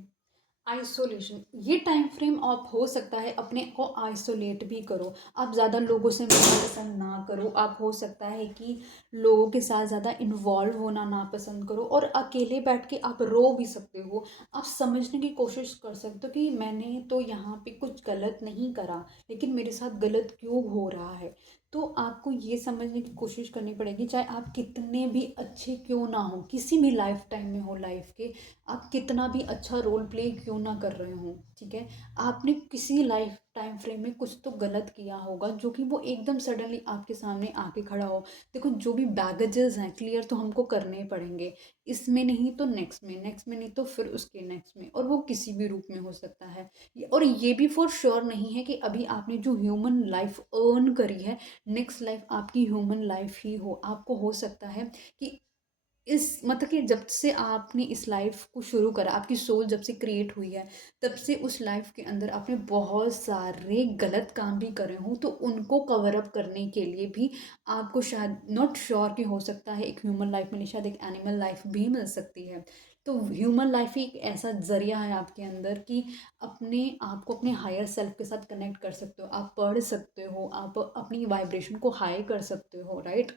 आइसोलेशन, ये टाइम फ्रेम आप हो सकता है अपने को आइसोलेट भी करो। आप ज़्यादा लोगों से मिलना पसंद ना करो, आप हो सकता है कि लोगों के साथ ज़्यादा इन्वॉल्व होना ना पसंद करो, और अकेले बैठ के आप रो भी सकते हो। आप समझने की कोशिश कर सकते हो कि मैंने तो यहाँ पे कुछ गलत नहीं करा, लेकिन मेरे साथ गलत क्यों हो रहा है। तो आपको ये समझने की कोशिश करनी पड़ेगी, चाहे आप कितने भी अच्छे क्यों ना हो, किसी भी लाइफ टाइम में हो लाइफ के, आप कितना भी अच्छा रोल प्ले क्यों ना कर रहे हो, ठीक है? आपने किसी लाइफ टाइम फ्रेम में कुछ तो गलत किया होगा जो कि वो एकदम सडनली आपके सामने आके खड़ा हो। देखो, जो भी बैगेजेस हैं क्लियर तो हमको करने ही पड़ेंगे, इसमें नहीं तो नेक्स्ट में, नेक्स्ट में नहीं तो फिर उसके नेक्स्ट में, और वो किसी भी रूप में हो सकता है। और ये भी फॉर श्योर नहीं है कि अभी आपने जो ह्यूमन लाइफ अर्न करी है, नेक्स्ट लाइफ आपकी ह्यूमन लाइफ ही हो। आपको हो सकता है कि इस मतलब कि जब से आपने इस लाइफ को शुरू करा, आपकी सोल जब से क्रिएट हुई है, तब से उस लाइफ के अंदर आपने बहुत सारे गलत काम भी करे हों, तो उनको कवर अप करने के लिए भी आपको शायद, नॉट श्योर कि हो सकता है एक ह्यूमन लाइफ में शायद एक एनिमल लाइफ भी मिल सकती है। तो ह्यूमन लाइफ ही एक ऐसा जरिया है आपके अंदर कि अपने आप को अपने हायर सेल्फ के साथ कनेक्ट कर सकते हो, आप पढ़ सकते हो, आप अपनी वाइब्रेशन को हाई कर सकते हो, राइट?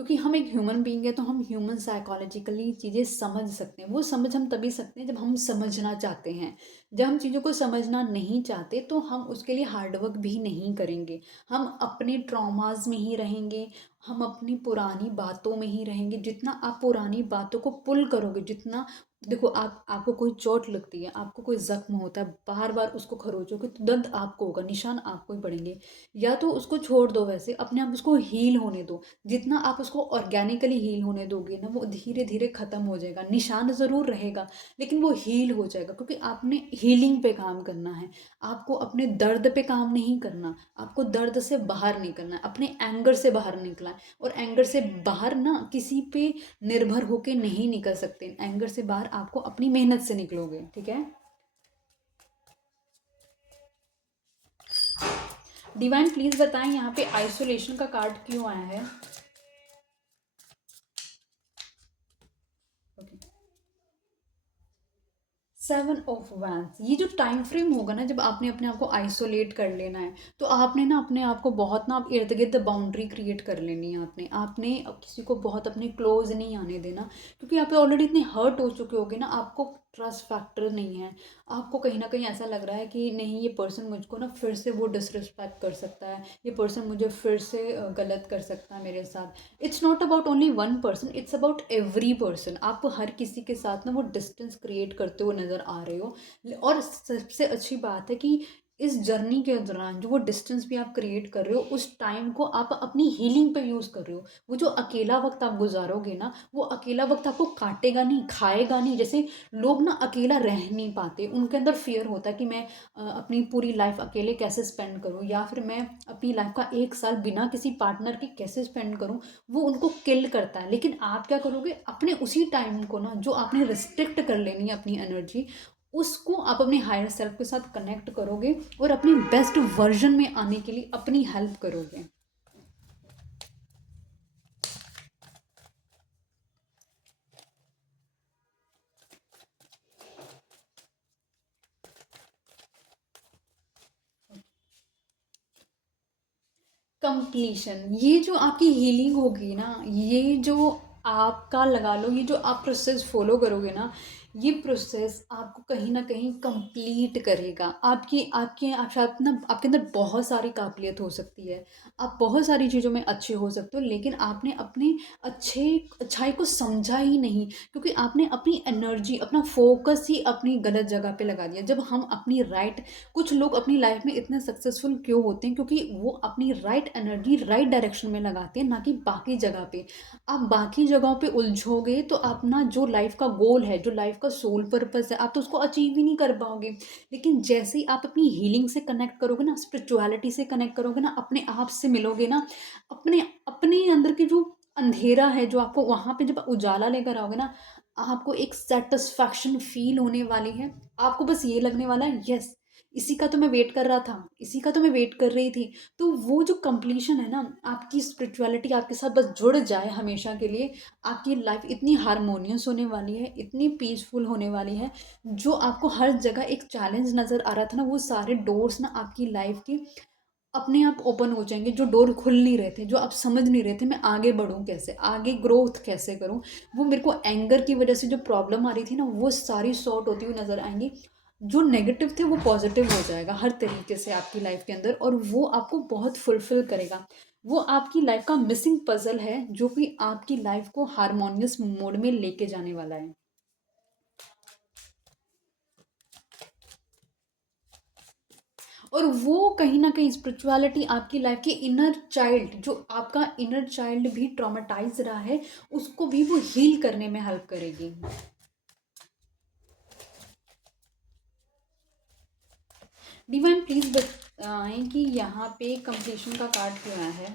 क्योंकि हम एक ह्यूमन बीइंग है, तो हम ह्यूमन साइकोलॉजिकली चीज़ें समझ सकते हैं। वो समझ हम तभी सकते हैं जब हम समझना चाहते हैं। जब हम चीज़ों को समझना नहीं चाहते तो हम उसके लिए हार्ड वर्क भी नहीं करेंगे। हम अपने ट्रॉमास में ही रहेंगे, हम अपनी पुरानी बातों में ही रहेंगे। जितना आप पुरानी बातों को पुल करोगे, जितना देखो, आपको कोई चोट लगती है, आपको कोई ज़ख्म होता है, बार बार उसको खरोचोगे तो दर्द आपको होगा, निशान आपको ही पड़ेंगे। या तो उसको छोड़ दो, वैसे अपने आप उसको हील होने दो। जितना आप उसको ऑर्गेनिकली हील होने दोगे ना, वो धीरे धीरे ख़त्म हो जाएगा। निशान ज़रूर रहेगा लेकिन वो हील हो जाएगा, क्योंकि आपने हीलिंग पे काम करना है। आपको अपने दर्द पे काम नहीं करना, आपको दर्द से बाहर निकलना है, अपने एंगर से बाहर निकलना है। और एंगर से बाहर ना किसी पे निर्भर होके नहीं निकल सकते। एंगर से बाहर आपको अपनी मेहनत से निकलोगे, ठीक है। डिवाइन प्लीज बताएं यहाँ पे आइसोलेशन का कार्ड क्यों आया है। सेवन ऑफ वैंस, ये जो टाइम फ्रेम होगा ना, जब आपने अपने आप को आइसोलेट कर लेना है, तो आपने ना अपने आप को बहुत ना, आप इर्द गिर्द बाउंड्री क्रिएट कर लेनी है। आपने आपने अब किसी को बहुत अपने क्लोज नहीं आने देना, क्योंकि आप ऑलरेडी इतने हर्ट हो चुके होगे ना, आपको ट्रस्ट फैक्टर नहीं है। आपको कहीं ना कहीं ऐसा लग रहा है कि नहीं, ये पर्सन मुझको ना फिर से वो डिसरिस्पेक्ट कर सकता है, ये पर्सन मुझे फिर से गलत कर सकता है मेरे साथ। It's not about only one person, it's about every person. आप हर किसी के साथ ना वो डिस्टेंस क्रिएट करते हुए नज़र आ रहे हो। और सबसे अच्छी बात है कि इस जर्नी के दौरान जो वो डिस्टेंस भी आप क्रिएट कर रहे हो, उस टाइम को आप अपनी हीलिंग पे यूज़ कर रहे हो। वो जो अकेला वक्त आप गुजारोगे ना, वो अकेला वक्त आपको काटेगा नहीं, खाएगा नहीं। जैसे लोग ना अकेला रह नहीं पाते, उनके अंदर फियर होता है कि मैं अपनी पूरी लाइफ अकेले कैसे स्पेंड करूँ, या फिर मैं अपनी लाइफ का 1 साल बिना किसी पार्टनर के कैसे स्पेंड करूँ। वो उनको किल करता है। लेकिन आप क्या करोगे, अपने उसी टाइम को ना, जो आपने रिस्ट्रिक्ट कर लेनी है अपनी एनर्जी, उसको आप अपने हायर सेल्फ के साथ कनेक्ट करोगे और अपनी बेस्ट वर्जन में आने के लिए अपनी हेल्प करोगे। कंप्लीशन, ये जो आपकी हीलिंग होगी ना, ये जो आपका लगा लो, ये जो आप प्रोसेस फॉलो करोगे ना, ये प्रोसेस आपको कहीं ना कहीं कंप्लीट करेगा। आपकी आपके आप शायद ना, आपके अंदर बहुत सारी काबिलियत हो सकती है, आप बहुत सारी चीज़ों में अच्छे हो सकते हो, लेकिन आपने अपने अच्छाई को समझा ही नहीं, क्योंकि आपने अपनी एनर्जी, अपना फोकस ही अपनी गलत जगह पे लगा दिया। जब हम अपनी राइट, कुछ लोग अपनी लाइफ में इतने सक्सेसफुल क्यों होते हैं, क्योंकि वो अपनी राइट एनर्जी राइट डायरेक्शन में लगाते हैं, ना कि बाकी जगह पे। आप बाकी जगहों पे उलझोगे तो अपना जो लाइफ का गोल है, जो लाइफ का सोल पर्पस है, आप तो उसको अचीव ही नहीं कर पाओगे। लेकिन जैसे ही आप अपनी हीलिंग से कनेक्ट करोगे ना, स्पिरिचुअलिटी से कनेक्ट करोगे ना, अपने आप से मिलोगे ना, अपने अपने अंदर की जो अंधेरा है, जो आपको वहाँ पे जब उजाला लेकर आओगे ना, आपको एक सेटिस्फैक्शन फील होने वाली है। आपको बस ये लगने वाला है, यस, इसी का तो मैं वेट कर रहा था, इसी का तो मैं वेट कर रही थी। तो वो जो कंप्लीशन है ना, आपकी स्पिरिचुअलिटी आपके साथ बस जुड़ जाए हमेशा के लिए, आपकी लाइफ इतनी हारमोनियस होने वाली है, इतनी पीसफुल होने वाली है। जो आपको हर जगह एक चैलेंज नज़र आ रहा था ना, वो सारे डोर्स ना आपकी लाइफ के अपने आप ओपन हो जाएंगे। जो डोर खुल नहीं रहे थे, जो आप समझ नहीं रहे थे मैं आगे बढ़ूँ कैसे, आगे ग्रोथ कैसे करूँ, वो मेरे को एंगर की वजह से जो प्रॉब्लम आ रही थी ना, वो सारी सॉर्ट होती हुई नज़र आएंगी। जो नेगेटिव थे वो पॉजिटिव हो जाएगा हर तरीके से आपकी लाइफ के अंदर, और वो आपको बहुत फुलफिल करेगा। वो आपकी लाइफ का मिसिंग पजल है, जो कि आपकी लाइफ को हारमोनियस मोड में लेके जाने वाला है। और वो कहीं ना कहीं स्पिरिचुअलिटी आपकी लाइफ की इनर चाइल्ड, जो आपका इनर चाइल्ड भी ट्रॉमेटाइज रहा है, उसको भी वो हील करने में हेल्प करेगी। डिवाइन प्लीज बताएं कि यहाँ पे कंप्लीशन का कार्ड क्यों आया है।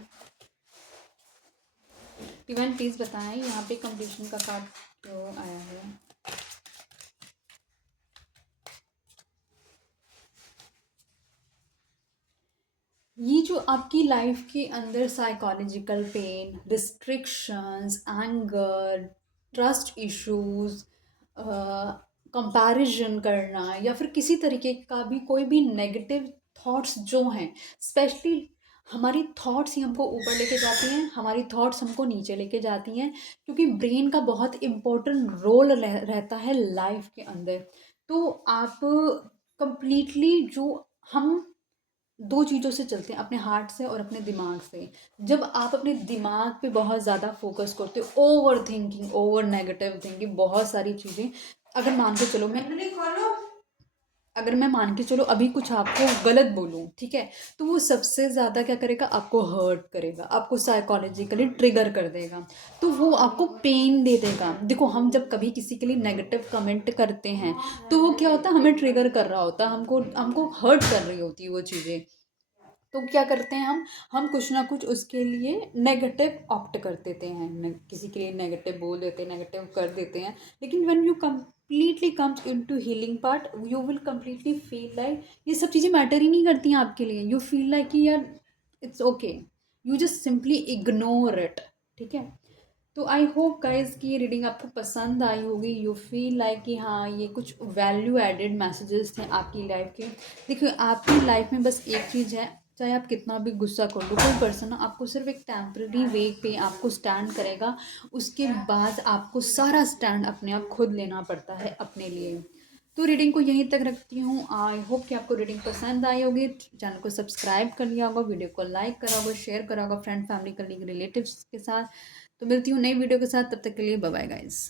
डिवाइन प्लीज बताएं यहाँ पे कंप्लीशन का कार्ड क्यों आया है। ये जो आपकी लाइफ के अंदर psychological pen, restrictions, anger, trust issues, comparison करना, या फिर किसी तरीके का भी कोई भी नेगेटिव थॉट्स जो हैं, स्पेशली हमारी थॉट्स ही हमको ऊपर लेके जाती हैं, हमारी थॉट्स हमको नीचे लेके जाती हैं, क्योंकि ब्रेन का बहुत इम्पोर्टेंट रोल रहता है लाइफ के अंदर। तो आप कंप्लीटली जो हम दो चीज़ों से चलते हैं, अपने हार्ट से और अपने दिमाग से। जब आप अपने दिमाग पे बहुत ज़्यादा फोकस करते हो, over thinking, over negative thinking, बहुत सारी चीज़ें, अगर मान के चलो मैं अगर मैं मान के चलो अभी कुछ आपको गलत बोलूँ, ठीक है, तो वो सबसे ज़्यादा क्या करेगा, आपको हर्ट करेगा, आपको साइकोलॉजिकली ट्रिगर कर देगा, तो वो आपको पेन दे देगा। देखो, हम जब कभी किसी के लिए नेगेटिव कमेंट करते हैं, तो वो क्या होता है, हमें ट्रिगर कर रहा होता है, हमको हमको हर्ट कर रही होती है वो चीज़ें। तो क्या करते हैं हम कुछ ना कुछ उसके लिए नेगेटिव ऑप्ट कर देते हैं, किसी के लिए नेगेटिव बोल देते हैं, नेगेटिव कर देते हैं। लेकिन when you completely comes into healing part, you will completely feel like ये सब चीज़ें मैटर ही नहीं करती हैं आपके लिए। यू फील लाइक कि यार it's okay, you just simply ignore it. ठीक है, तो आई होप गाइज कि ये रीडिंग आपको पसंद आई होगी। यू फील लाइक कि हाँ, ये कुछ वैल्यू एडेड मैसेजेस थे आपकी लाइफ के। देखिए, आपकी लाइफ में बस एक चीज़ है, चाहे आप कितना भी गुस्सा कर लो, कोई पर्सन आपको सिर्फ एक टेम्प्रेरी वे पे आपको स्टैंड करेगा, उसके बाद आपको सारा स्टैंड अपने आप खुद लेना पड़ता है अपने लिए। तो रीडिंग को यहीं तक रखती हूँ। आई होप कि आपको रीडिंग पसंद आई होगी। चैनल को सब्सक्राइब कर लिया होगा, वीडियो को लाइक करा होगा, शेयर करा होगा फ्रेंड, फैमिली, कलीग, रिलेटिव्स के साथ। तो मिलती हूँ नई वीडियो के साथ, तब तक के लिए बाय बाय गाइस।